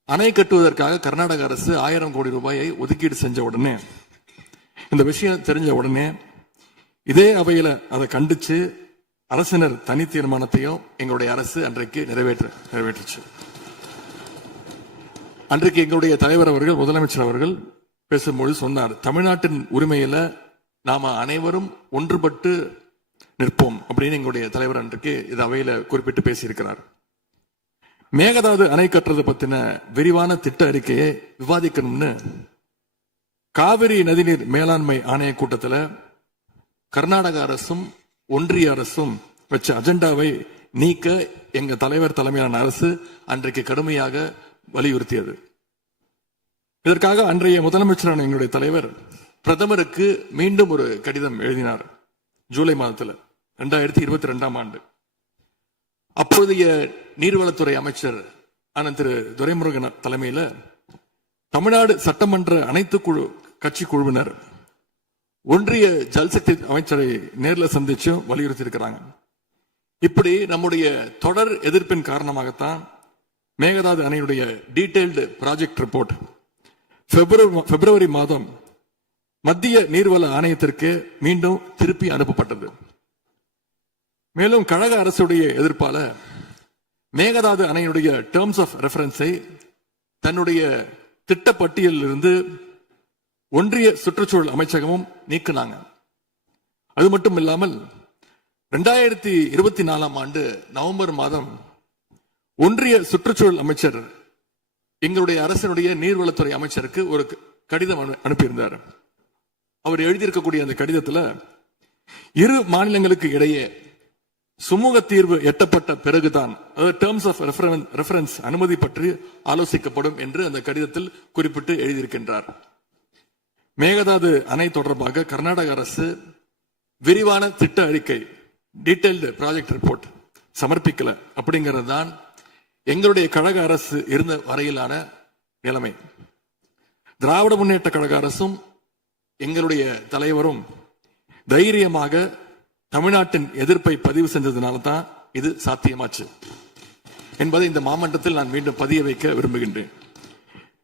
அணை கட்டுவதற்காக கர்நாடக அரசு 1000 கோடி ரூபாயை ஒதுக்கீடு செஞ்ச உடனே, இந்த விஷயம் தெரிஞ்ச உடனே இதே அவையில அதை கண்டிச்சு அரசினர் தனி தீர்மானத்தையும் எங்களுடைய அரசு அன்றைக்கு நிறைவேற்றுச்சு. அன்றைக்கு எங்களுடைய தலைவர் அவர்கள், முதலமைச்சர் அவர்கள் பேசும்போது சொன்னார், தமிழ்நாட்டின் உரிமையில நாம அனைவரும் ஒன்றுபட்டு நிற்போம் அப்படின்னு எங்களுடைய தலைவர் அன்றைக்கு இது அவையில குறிப்பிட்டு பேசியிருக்கிறார். மேகதாது அணை கட்டுறது பத்தின விரிவான திட்ட அறிக்கையை விவாதிக்கணும்னு காவிரி நதிநீர் மேலாண்மை ஆணைய கூட்டத்தில் கர்நாடக அரசும் ஒன்றிய அரசும் வச்ச அஜெண்டாவை நீக்க எங்க தலைவர் தலைமையிலான அரசு அன்றைக்கு கடுமையாக வலியுறுத்தியது. இதற்காக அன்றைய முதலமைச்சரான எங்களுடைய தலைவர் பிரதமருக்கு மீண்டும் ஒரு கடிதம் எழுதினார் ஜூலை மாதத்தில் 2022 ஆண்டு. அப்போதைய நீர்வளத்துறை அமைச்சர் ஆன திரு துரைமுருகன் தலைமையில் தமிழ்நாடு சட்டமன்ற அனைத்து கட்சி குழுவினர் ஒன்றிய ஜல்சக்தி அமைச்சரை நேரில் சந்திச்சு வலியுறுத்தி இருக்கிறாங்க. இப்படி நம்முடைய தொடர் எதிர்ப்பின் காரணமாகத்தான் மேகதாது அணையுடைய டீடைல்டு ப்ராஜெக்ட் ரிப்போர்ட் பிப்ரவரி மாதம் மத்திய நீர்வள ஆணையத்திற்கு மீண்டும் திருப்பி அனுப்பப்பட்டது. மேலும் கழக அரசுடைய எதிர்ப்பால மேகதாது அணையுடைய டேர்ம்ஸ் ஆஃப் ரெஃபரன்ஸை தன்னுடைய திட்டப்பட்டியலில் இருந்து ஒன்றிய சுற்றுச்சூழல் அமைச்சகமும் நீக்கினாங்க. அது மட்டும் இல்லாமல் 2024 ஆண்டு நவம்பர் மாதம் ஒன்றிய சுற்றுச்சூழல் அமைச்சர் எங்களுடைய அரசினுடைய நீர்வளத்துறை அமைச்சருக்கு ஒரு கடிதம் அனுப்பியிருந்தார். அவர் எழுதியிருக்கக்கூடிய அந்த கடிதத்தில் இரு மாநிலங்களுக்கு இடையே சுமூக தீர்வு எட்டப்பட்ட பிறகுதான் டேர்ம்ஸ் ஆஃப் ரெஃபரன்ஸ் அனுமதி பற்றி ஆலோசிக்கப்படும் என்று அந்த கடிதத்தில் குறிப்பிட்டு எழுதியிருக்கின்றார். மேகதாது அணை தொடர்பாக கர்நாடக அரசு விரிவான திட்ட அறிக்கை டீடைல்டு ப்ராஜெக்ட் ரிப்போர்ட் சமர்ப்பிக்கல அப்படிங்கிறது தான் எங்களுடைய கழக அரசு இருந்த வரையிலான நிலைமை. திராவிட முன்னேற்ற கழக அரசும் எங்களுடைய தலைவரும் தைரியமாக தமிழ்நாட்டின் எதிர்ப்பை பதிவு செஞ்சதுனால தான் இது சாத்தியமாச்சு என்பதை இந்த மாமன்றத்தில் நான் மீண்டும் பதிய வைக்க விரும்புகின்றேன்.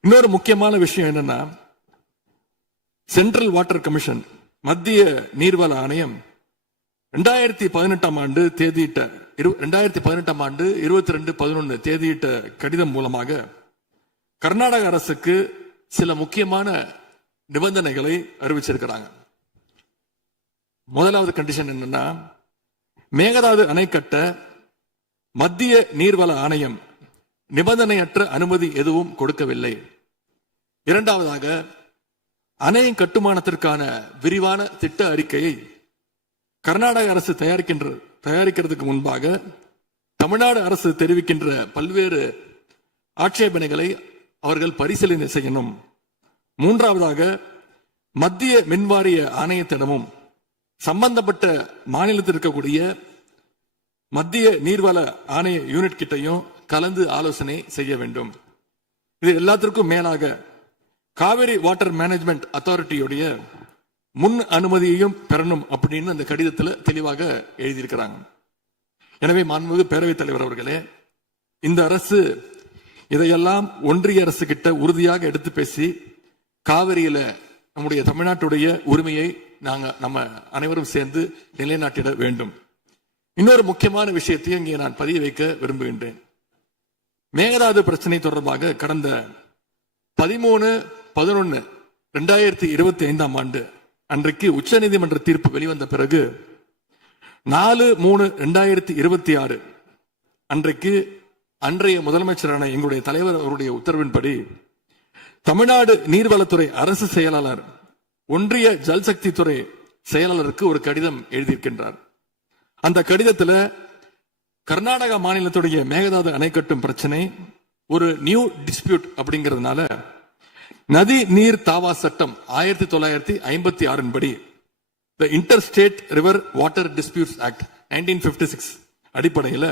இன்னொரு முக்கியமான விஷயம் என்னன்னா, சென்ட்ரல் வாட்டர் கமிஷன் மத்திய நீர்வள ஆணையம் 2018 ஆண்டு தேதியிட்ட 2018 ஆண்டு 22/11 தேதியிட்ட கடிதம் மூலமாக கர்நாடக அரசுக்கு சில முக்கியமான நிபந்தனைகளை அறிவிச்சிருக்கிறாங்க. முதலாவது கண்டிஷன் என்னன்னா, மேகதாது அணை கட்ட மத்திய நீர்வள ஆணையம் நிபந்தனையற்ற அனுமதி எதுவும் கொடுக்கவில்லை. இரண்டாவதாக, அணையின் கட்டுமானத்திற்கான விரிவான திட்ட அறிக்கையை கர்நாடக அரசு தயாரிக்கிறதுக்கு முன்பாக தமிழ்நாடு அரசு தெரிவிக்கின்ற பல்வேறு ஆட்சேபனைகளை அவர்கள் பரிசீலனை செய்யணும். மூன்றாவதாக, மத்திய மின்வாரிய ஆணையத்திடமும் சம்பந்தப்பட்ட மாநிலத்தில் இருக்கக்கூடிய மத்திய நீர்வள ஆணைய யூனிட் கிட்டையும் கலந்து ஆலோசனை செய்ய வேண்டும். இது எல்லாத்திற்கும் மேலாக காவிரி வாட்டர் மேனேஜ்மெண்ட் அத்தாரிட்டியுடைய முன் அனுமதியையும் பெறணும் அப்படின்னு அந்த கடிதத்தில் தெளிவாக எழுதியிருக்கிறாங்க. எனவே மாண்புமிகு பேரவைத் தலைவர் அவர்களே, இந்த அரசு இதையெல்லாம் ஒன்றிய அரசு கிட்ட உறுதியாக எடுத்து பேசி காவிரியில நம்முடைய தமிழ்நாட்டுடைய உரிமையை நம்ம அனைவரும் சேர்ந்து நிலைநாட்டிட வேண்டும். இன்னொரு முக்கியமான விஷயத்தையும் இங்கே நான் பதிய வைக்க விரும்புகின்றேன். மேகதாது பிரச்சனை தொடர்பாக கடந்த 13/11/2025 ஆண்டு அன்றைக்கு உச்சநீதிமன்ற தீர்ப்பு வெளிவந்த பிறகு 4/3/2026 அன்றைக்கு அன்றைய முதலமைச்சரான எங்களுடைய தலைவர் அவருடைய உத்தரவின்படி தமிழ்நாடு நீர்வளத்துறை அரசு செயலாளர் ஒன்றிய ஜல்சக்தி துறை செயலாளருக்கு ஒரு கடிதம் எழுதியிருக்கின்றார். அந்த கடிதத்தில் கர்நாடக மாநிலத்துடைய மேகதாது அணை கட்டும் பிரச்சனை ஒரு நியூ டிஸ்பியூட் அப்படிங்கிறதுனால நதி நீர் தாவா சட்டம் 1956 படி the inter state river water disputes act 1956 அடிப்படையில்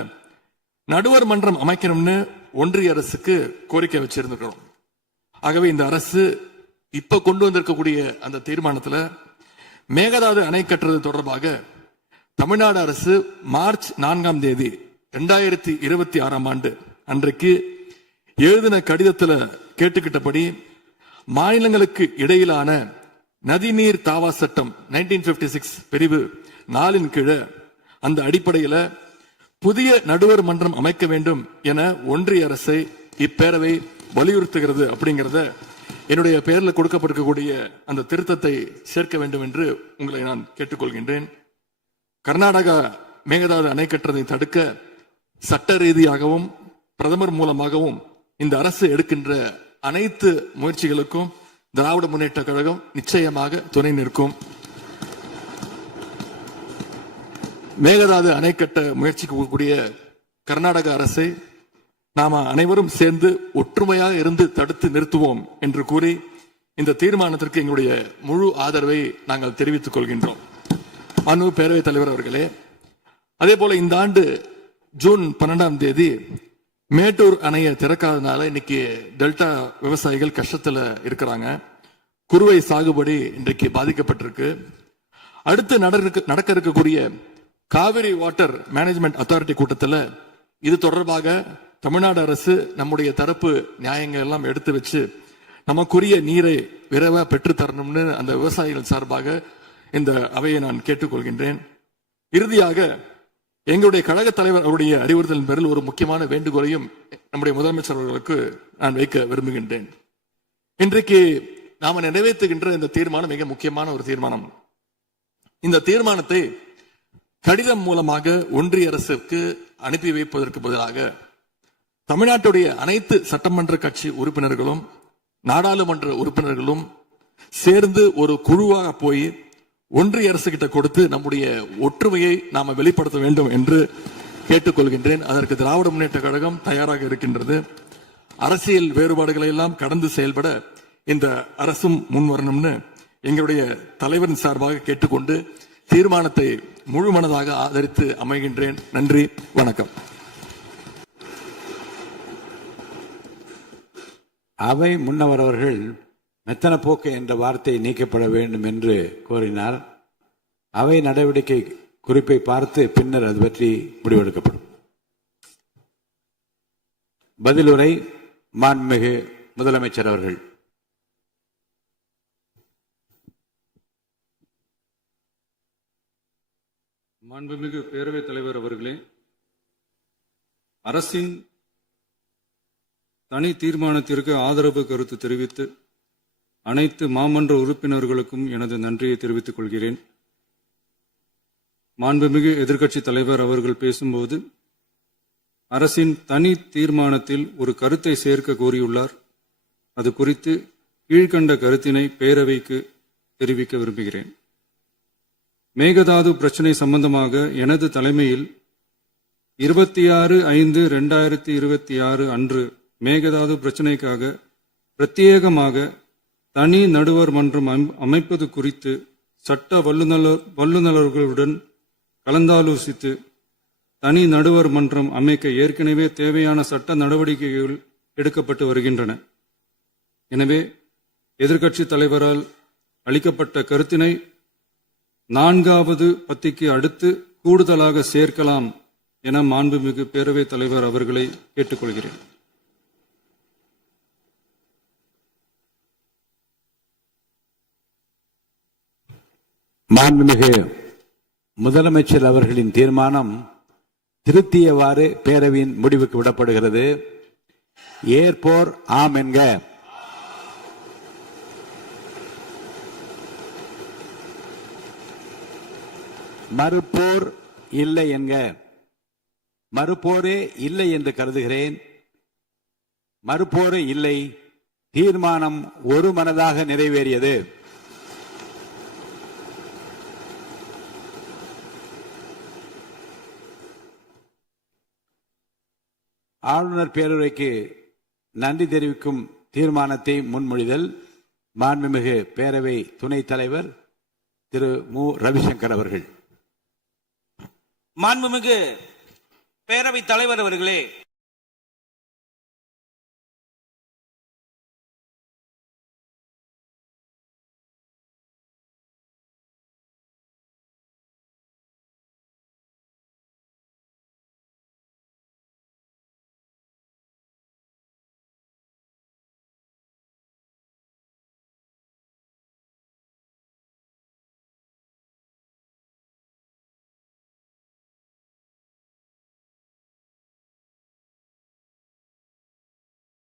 நடுவர் மன்றம் அமைக்கணும்னு ஒன்றிய அரசுக்கு கோரிக்கை வச்சிருந்திருக்கிறோம். ஆகவே இந்த அரசு இப்ப கொண்டு வந்திருக்கக்கூடிய அந்த தீர்மானத்தில் மேகதாது அணை கட்டுறது தொடர்பாக தமிழ்நாடு அரசு மார்ச் 4ஆம் தேதி 2026 ஆண்டு அன்றைக்கு எழுதின கடிதத்தில் கேட்டுக்கிட்டபடி மாநிலங்களுக்கு இடையிலான நதிநீர் தாவா சட்டம் 1956 பிரிவு 4 கீழே அந்த அடிப்படையில் புதிய நடுவர் மன்றம் அமைக்க வேண்டும் என ஒன்றிய அரசை இப்பேரவை வலியுறுத்துகிறது அப்படிங்கிறத என்னுடைய பெயரில் கொடுக்கப்பட்டிருக்கக்கூடிய அந்த திருத்தத்தை சேர்க்க வேண்டும் என்று உங்களை நான் கேட்டுக்கொள்கின்றேன். கர்நாடகா மேகதாது அணை கட்டுறதை தடுக்க சட்ட ரீதியாகவும் பிரதமர் மூலமாகவும் இந்த அரசு எடுக்கின்ற அனைத்து முயற்சிகளுக்கும் திராவிட முன்னேற்ற கழகம் நிச்சயமாக துணை நிற்கும். மேகதாது அணை கட்ட முயற்சிக்கக்கூடிய கர்நாடக அரசை நாம அனைவரும் சேர்ந்து ஒற்றுமையாக இருந்து தடுத்து நிறுத்துவோம் என்று கூறி இந்த தீர்மானத்திற்கு எங்களுடைய முழு ஆதரவை நாங்கள் தெரிவித்துக் கொள்கின்றோம். அனு பேரவைத் தலைவர் அவர்களே, அதே போல இந்த ஆண்டு ஜூன் 12ஆம் தேதி மேட்டூர் அணையை திறக்காதனால இன்னைக்கு டெல்டா விவசாயிகள் கஷ்டத்துல இருக்கிறாங்க. குறுவை சாகுபடி இன்றைக்கு பாதிக்கப்பட்டிருக்கு. அடுத்து நடக்க இருக்கக்கூடிய காவிரி வாட்டர் மேனேஜ்மெண்ட் அத்தாரிட்டி கூட்டத்தில் இது தொடர்பாக தமிழ்நாடு அரசு நம்முடைய தரப்பு நியாயங்கள் எல்லாம் எடுத்து வச்சு நமக்குரிய நீரை விரைவா பெற்று தரணும்னு அந்த விவசாயிகள் சார்பாக இந்த அவையை நான் கேட்டுக்கொள்கின்றேன். இறுதியாக எங்களுடைய கழக தலைவர் அவருடைய அறிவுறுத்தலின் பேரில் ஒரு முக்கியமான வேண்டுகோளையும் நம்முடைய முதலமைச்சர் அவர்களுக்கு நான் வைக்க விரும்புகின்றேன். இன்றைக்கு நாம நிறைவேற்றுகின்ற இந்த தீர்மானம் மிக முக்கியமான ஒரு தீர்மானம். இந்த தீர்மானத்தை கடிதம் மூலமாக ஒன்றிய அரசுக்கு அனுப்பி வைப்பதற்கு பதிலாக தமிழ்நாட்டுடைய அனைத்து சட்டமன்ற கட்சி உறுப்பினர்களும் நாடாளுமன்ற உறுப்பினர்களும் சேர்ந்து ஒரு குழுவாக போய் ஒன்றிய அரசு கிட்ட கொடுத்து நம்முடைய ஒற்றுமையை நாம வெளிப்படுத்த வேண்டும் என்று கேட்டுக்கொள்கின்றேன். அதற்கு திராவிட முன்னேற்ற கழகம் தயாராக இருக்கின்றது. அரசியல் வேறுபாடுகளை எல்லாம் கடந்து செயல்பட இந்த அரசும் முன்வரணும்னு எங்களுடைய தலைவரின் சார்பாக கேட்டுக்கொண்டு தீர்மானத்தை முழுமனதாக ஆதரித்து அமைகின்றேன். நன்றி, வணக்கம். அவை முன்னவர் அவர்கள் மெத்தன போக்கு என்ற வார்த்தை நீக்கப்பட வேண்டும் என்று கோரினார். அவை நடவடிக்கை குறிப்பை பார்த்து பின்னர் அது பற்றி முடிவெடுக்கப்படும். பதிலுரை மாண்புமிகு முதலமைச்சர் அவர்கள். மாண்புமிகு பேரவைத் தலைவர் அவர்களே, அரசின் தனி தீர்மானத்திற்கு ஆதரவு கருத்து தெரிவித்து அனைத்து மாமன்ற உறுப்பினர்களுக்கும் எனது நன்றியை தெரிவித்துக் கொள்கிறேன். மாண்புமிகு எதிர்க்கட்சி தலைவர் அவர்கள் பேசும்போது அரசின் தனி தீர்மானத்தில் ஒரு கருத்தை சேர்க்க கோரியுள்ளார். அது குறித்து கீழ்கண்ட கருத்தினை பேரவைக்கு தெரிவிக்க விரும்புகிறேன். மேகதாது பிரச்சினை சம்பந்தமாக எனது தலைமையில் 26/5/2026 அன்று மேகதாது பிரச்சினைக்காக பிரத்யேகமாக தனி நடுவர் மன்றம் அமைப்பது குறித்து சட்ட வல்லுநர்களுடன் கலந்தாலோசித்து தனி நடுவர் மன்றம் அமைக்க ஏற்கனவே தேவையான சட்ட நடவடிக்கைகள் எடுக்கப்பட்டு வருகின்றன. எனவே எதிர்க்கட்சி தலைவரால் அளிக்கப்பட்ட கருத்தினை 4வது பத்திக்கு அடுத்து கூடுதலாக சேர்க்கலாம் என மாண்புமிகு பேரவைத் தலைவர் அவர்களை கேட்டுக்கொள்கிறேன். மாண்புமிகு முதலமைச்சர் அவர்களின் தீர்மானம் திருத்தியவாறு பேரவையின் முடிவுக்கு விடப்படுகிறது. ஏற்போர் ஆம் என்க. மறுப்போர் இல்லை என்க. மறுப்போரே இல்லை என்று கருதுகிறேன். மறுப்போரே இல்லை. தீர்மானம் ஒரு மனதாக நிறைவேறியது. ஆளுநர் பேருரைக்கு நன்றி தெரிவிக்கும் தீர்மானத்தை முன்மொழிதல் மாண்புமிகு பேரவை துணைத் தலைவர் திரு மு ரவிசங்கர் அவர்கள். மாண்புமிகு பேரவைத் தலைவர் அவர்களே,